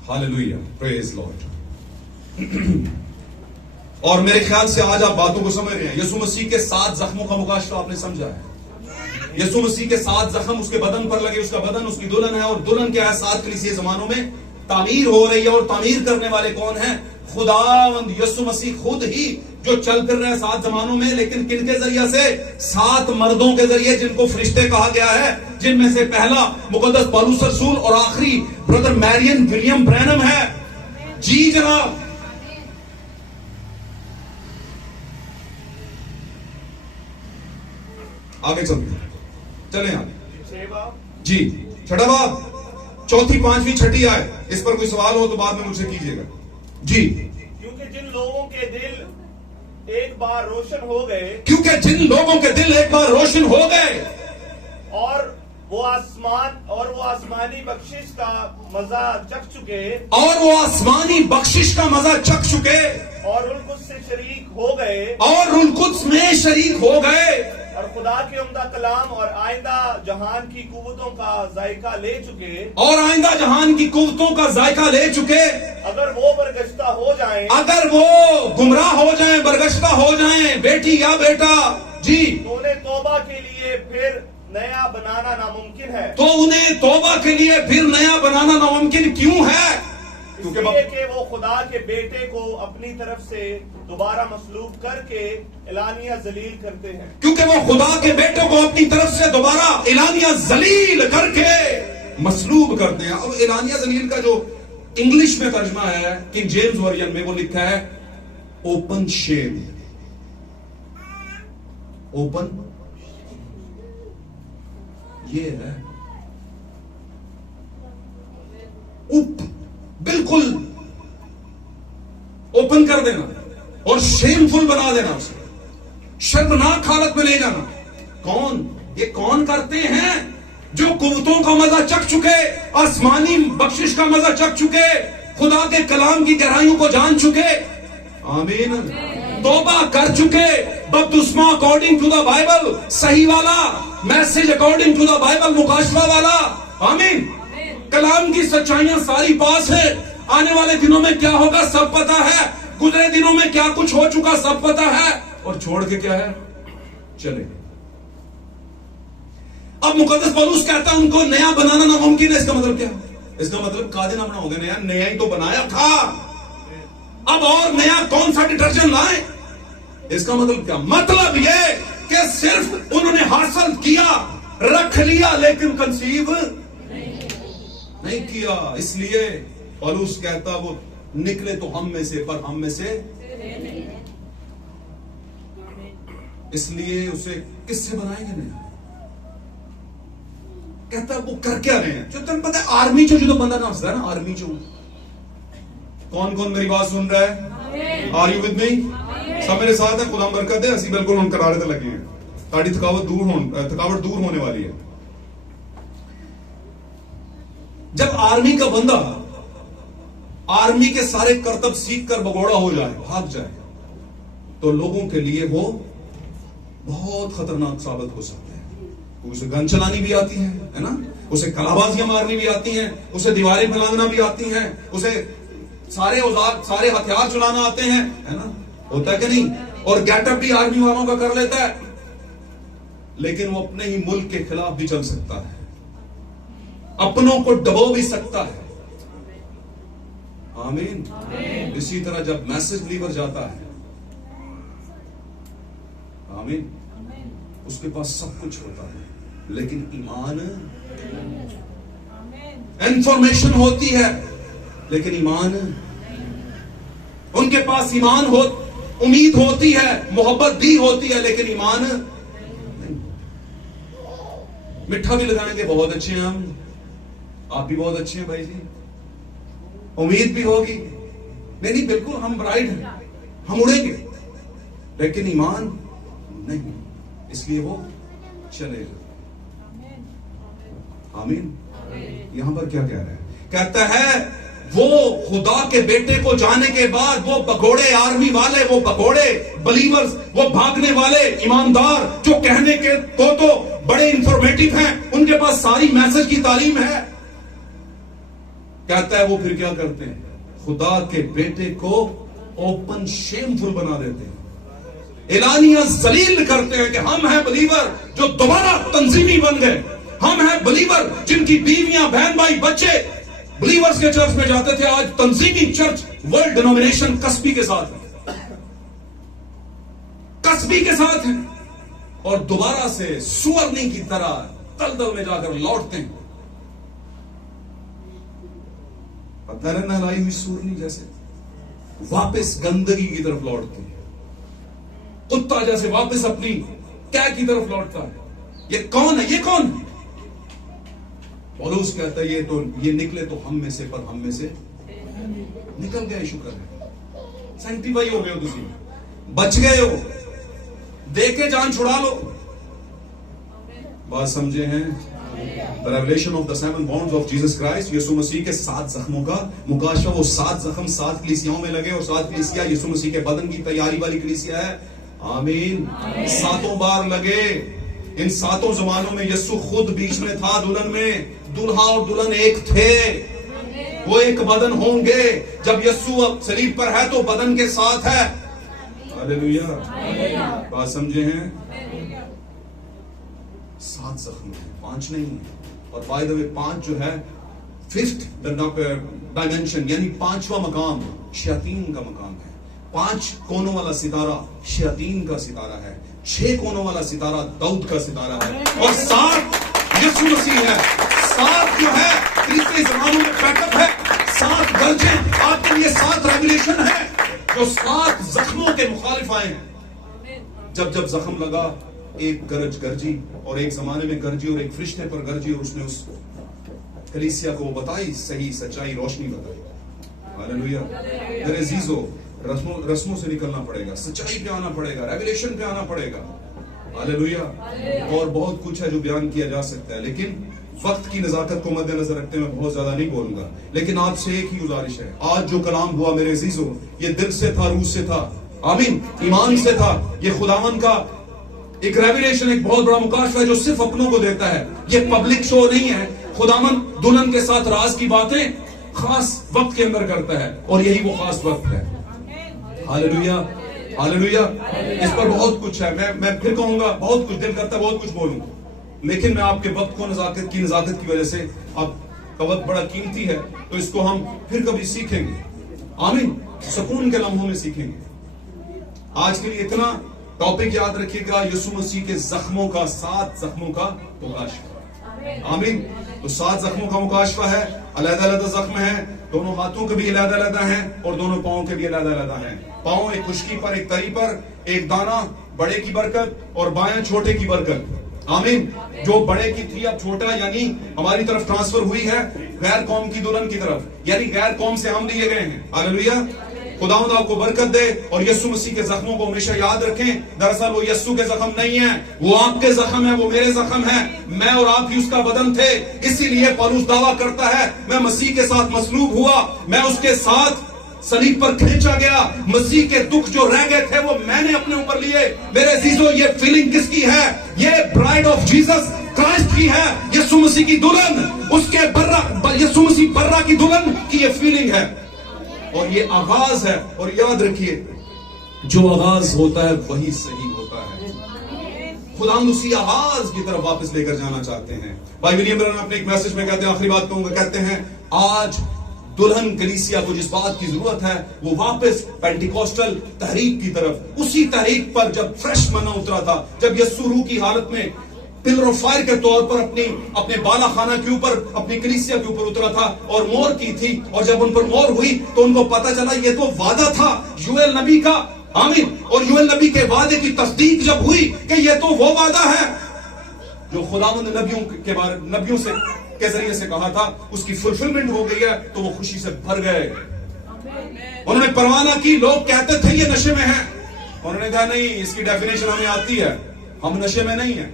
Hallelujah, praise Lord. और मेरे ख्याल से आज आप बातों को समझ रहे हैं। यीशु मसीह के 7 जख्मों का मुकाशरा आपने समझा है। यीशु मसीह के 7 जख्म उसके बदन पर लगे, उसका बदन उसकी दुल्हन है, और दुल्हन क्या है? 7 कलीसिया जमानों में तामीर हो रही है। और तामीर करने वाले कौन है? खुदावंद यीशु मसीह खुद ही, जो चल फिर रहे हैं 7 जमानों में। लेकिन किनके जरिए से? 7 मर्दों के जरिए, जिनको फरिश्ते कहा गया है, जिनमें से पहला मुकद्दस पौलुस रसूल और आखिरी ब्रदर मैरियन विलियम ब्रैनम है। जी जनाब। आगे चलते हैं, चलें आगे। 6 बाब जी, 6 बाब 4, 5, 6 आए। इस पर कोई सवाल हो तो बाद में मुझसे कीजिएगा जी। क्योंकि जिन लोगों के दिल एक बार रोशन हो गए, क्योंकि जिन लोगों के दिल एक बार रोशन हो गए, और वो आसमानी बख्शिश का मजा चख चुके, और वो आसमानी बख्शिश का मजा चख चुके, और उनकुस से शरीक हो गए, और उनकुस में शरीक हो गए, और खुदा के उम्दा कलाम और आइंदा जहान की कुव्वतों का जायका ले चुके, और आइंदा जहान की कुव्वतों का जायका ले चुके, अगर वो बरगश्ता हो जाएं, अगर वो गुमराह हो जाएं, बरगश्ता हो जाएं, बेटी या बेटा जी, तो उन्हें तौबा के लिए फिर नया बनाना नामुमकिन है। तो उन्हें तौबा के लिए फिर नया बनाना नामुमकिन क्यों है? क्योंकि इसलिए कि वो खुदा के बेटे को अपनी तरफ से दोबारा मसलूब करके एलानिया जलील करते हैं। क्योंकि वो खुदा के बेटे को अपनी तरफ से दोबारा एलानिया जलील करके मसलूब करते हैं। अब एलानिया जलील का जो इंग्लिश में तर्जमा है किंग जेम्स वर्जन में, वो लिखा है ओपन शेम। ओपन ये है, बिल्कुल ओपन कर देना और शेमफुल बना देना, उसे शर्मनाक हालत में ले जाना। कौन? ये कौन करते हैं? जो कुव्वतों का मजा चख चुके, आसमानी बख्शिश का मजा चख चुके, खुदा के कलाम की गहराइयों को जान चुके, आमीन, तौबा कर चुके, बपतिस्मा अकॉर्डिंग टू द बाइबल, सही वाला message according to the Bible, मुकाशफा वाला, आमीन। कलाम की सच्चाइयां सारी पास है। आने वाले दिनों में क्या होगा सब पता है। गुजरे दिनों में क्या कुछ हो चुका सब पता है, और छोड़ के क्या है, चले। अब मुकद्दस पौलुस कहता है उनको नया बनाना नामुमकिन है। इसका मतलब क्या? इसका मतलब कादे ना बनाओगे नया, नया ही तो बनाया था, अब और नया कौन सा डिटर्जेंट लाए? इसका मतलब क्या? मतलब ये कि सिर्फ उन्होंने हासिल किया, रख लिया, लेकिन कंसीव नहीं किया। इसलिए पौलुस कहता वो निकले तो हम में से, पर हम में से, इसलिए उसे किससे बनाएंगे नया? कहता वो कर क्या रहे हैं? जो तुम्हें पता है आर्मी चो जो बंदा ना हंसता है ना, आर्मी चो। कौन कौन मेरी बात सुन रहा है? Are you with me? सब मेरे साथ है? खुदा बरकत है। असि बिल्कुल उन करारे तो लगे हैं, ताड़ी थकावट दूर होने वाली है। जब आर्मी का बंदा आर्मी के सारे करतब सीख कर भगोड़ा हो जाए, भाग जाए, तो लोगों के लिए वो बहुत खतरनाक साबित हो सकता है। उसे गन चलानी भी आती है ना, उसे कलाबाजियां मारनी भी आती हैं, उसे दीवारें फैलाना भी आती हैं, उसे सारे औजार, सारे हथियार चलाना आते हैं, है ना, होता है कि नहीं? और गेटअप भी आर्मी वालों का कर लेता है, लेकिन वो अपने ही मुल्क के खिलाफ भी चल सकता है, अपनों को दबो भी सकता है। आमीन। इसी तरह जब मैसेज बिलीवर जाता है, आमीन, उसके पास सब कुछ होता है, लेकिन ईमान, इंफॉर्मेशन होती है लेकिन ईमान, उनके पास ईमान हो, उम्मीद होती है, मोहब्बत भी होती है, लेकिन ईमान नहीं। मिठा भी लगाने के बहुत अच्छे हैं हम, आप भी बहुत अच्छे हैं भाई जी, उम्मीद भी होगी, नहीं बिल्कुल हम ब्राइट हैं, हम उड़ेंगे, लेकिन ईमान नहीं, इसलिए वो चलेगा। आमीन। यहां पर क्या कह रहा है? कहता है वो खुदा के बेटे को जाने के बाद वो भगोड़े आर्मी वाले, वो भगोड़े बलीवर्स, वो भागने वाले ईमानदार, जो कहने के तो बड़े इंफॉर्मेटिव हैं, उनके पास सारी मैसेज की तालीम है, कहता है वो फिर क्या करते हैं? खुदा के बेटे को ओपन शेमफुल बना देते हैं, एलानिया जलील करते हैं कि हम हैं बलीवर जो दोबारा तंजीमी बन गए, हम हैं बलीवर जिनकी बीवियां, बहन भाई, बच्चे बलीवर्स के चर्च में जाते थे, आज तंजीमी चर्च वर्ल्ड डिनोमिनेशन कस्बी के साथ है, कस्बी के साथ है, और दोबारा से सुअरनी की तरह तलदल में जाकर लौटते हैं, पता है ना, लाई हुई सूरनी जैसे वापस गंदगी की तरफ लौटते हैं, कुत्ता जैसे वापस अपनी कैद की तरफ लौटता है। ये कौन है? ये कौन है? पौलुस कहता है ये निकले तो हम में से, पर हम में से निकल गए, शुक्र है, सैंक्टिफाई हो गए हो, तुम बच गए हो, देके जान छुड़ा लो। बात समझे हैं? The revelation of the seven bonds of Jesus Christ, यीशु मसीह के 7 जख्मों का मुकाशफा। वो 7 जख्म 7 कलीसियाओं में लगे, और 7 कलीसिया यीशु मसीह के बदन की तैयारी वाली कलीसिया है। आमीन। 7 बार लगे। इन 7 जमानों में यीशु खुद बीच में था दुल्हन में, दूल्हा और दुल्हन एक थे, वो एक बदन होंगे। जब यीशु अब सलीब पर है तो बदन के साथ है। हालेलुया। बात समझे हैं? 7 जख्म है, 5 नहीं है। और बाय द वे 5 जो है 5th डायमेंशन, यानी 5वां मकाम शैतान का मकाम है। 5 कोनों वाला सितारा शैतान का सितारा है, 6 कोनों वाला सितारा दाऊद का सितारा है, और 7 यीशु मसीह है। 7 जो है तीसरे जमानों में बैकअप है। 7 गरजे आपके लिए, 7 रेवलेशन है जो 7 जख्मों के मुखालिफ आए हैं। जब जब जख्म लगा, एक गरज गरजी, और एक जमाने में गरजी, और एक फरिश्ते पर गरजी, और उसने उस कलीसिया को बताई, सही सच्चाई रोशनी बताई। हालेलुया। मेरे अजीजों, रस्मों से निकलना पड़ेगा, सच्चाई पे आना पड़ेगा, रेवलेशन पे आना पड़ेगा। हालेलुया। और बहुत कुछ है जो बयान किया जा सकता है, लेकिन वक्त की नजाकत को मद्देनजर रखते हुए बहुत ज्यादा नहीं बोलूंगा। लेकिन आपसे एक ही गुजारिश है, आज जो कलाम हुआ मेरे अजीजों, ये दिल से था, रूह से था, आमीन, ईमान से था। ये खुदावन का एक रेवलेशन, एक बहुत बड़ा मुकाशफा है जो सिर्फ अपनों को देता है। ये पब्लिक शो नहीं है। खुदावन दुल्हन के साथ राज की बातें खास वक्त के अंदर करता है, और यही वो खास वक्त है। Hallelujah, hallelujah. इस पर बहुत कुछ है, मैं फिर कहूंगा, बहुत कुछ दिल करता है बहुत कुछ बोलूं, लेकिन मैं आपके वक्त को नजाकत की वजह से, आपका वक्त बड़ा कीमती है, तो इसको हम फिर कभी सीखेंगे। आमीन। सुकून के लम्हों में सीखेंगे। आज के लिए इतना। टॉपिक याद रखिएगा, यीशु मसीह के जख्मों का, 7 जख्मों का मुकाशफा। आमीन। तो 7 जख्मों का मुकाशफा है, अलग-अलग जख्म है, दोनों हाथों के भी अलग-अलग हैं और दोनों पांवों के भी अलग-अलग हैं। पांव एक खुशकी पर, एक तरी पर, एक दाना बड़े की बरकत और बायां छोटे की बरकत। आमीन। जो बड़े की थी अब छोटा, यानी हमारी तरफ ट्रांसफर हुई है, गैर कौम की दुल्हन की तरफ, यानी गैर कौम से हम लिए गए हैं। हालेलुया। खुदावंद आपको बरकत दे और यीशु मसीह के जख्मों को हमेशा याद रखें। दरअसल वो यीशु के जख्म नहीं है, वो आपके जख्म है, वो मेरे जख्म है। मैं और आप ही उसका बदन थे, इसीलिए पौलुस दावा करता है, मैं मसीह के साथ मसलूब हुआ, मैं उसके साथ सलीब पर खींचा गया। मसीह के दुख जो रह गए थे वो मैंने अपने ऊपर लिए। मेरे अजीजों, ये फीलिंग किसकी है? ये ब्राइड ऑफ जीसस क्राइस्ट की है, यीशु मसीह की दुल्हन, उसके बर्रा, यीशु मसीह बर्रा की दुल्हन की ये फीलिंग है और ये आगाज है। और याद रखिए, जो आगाज होता है वही सही होता है। खुदा उसी आगाज की तरफ वापस लेकर जाना चाहते हैं। भाई विलियम ब्रैनम अपने एक मैसेज में कहते हैं, आखिरी बात कहूंगा, कहते हैं आज दुल्हन कलीसिया को जिस बात की जरूरत है वो वापस पेंटिकोस्टल तहरीक की तरफ, उसी तहरीक पर जब फ्रेश मना उतरा था, जब यीशु रूह की हालत में पिलर ऑफ फायर के तौर पर अपने बाला खाना के ऊपर, अपनी कलीसिया के ऊपर उतरा था और मोर की थी। और जब उन पर मोर हुई तो उनको पता चला ये तो वादा था यूएल नबी का। आमीन। और यूएल नबी के वादे की तस्दीक जब हुई कि ये तो वो वादा है जो खुदावंद नबियों से के जरिए से कहा था, उसकी फुलफिलमेंट हो गई है, तो वो खुशी से भर गए। उन्होंने परवाना की। लोग कहते थे ये नशे में है, उन्होंने कहा नहीं, इसकी डेफिनेशन हमें आती है, हम नशे में नहीं है।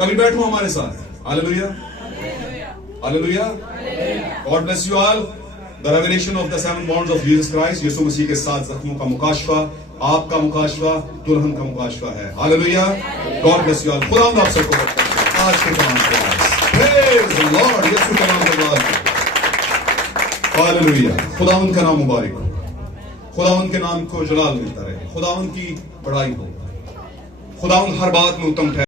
कभी बैठो हमारे साथ। Hallelujah, hallelujah. God bless you all. The revelation of the 7 bonds of Jesus Christ, Yeshu Masih के 7 जख्मों का मुकाशफा, आपका मुकाशफा, दुल्हन का मुकाशफा है। Hallelujah. God bless you all. खुदा आप सबको आज के कलाम के प्रेज द लॉर्ड, यीशु का नाम धन्यवाद। हालेलुया। खुदावंद का नाम मुबारक हो, खुदावंद के नाम को जलाल मिलता रहे, खुदावंद की बड़ाई हो, खुदावंद हर बात में उत्तम है।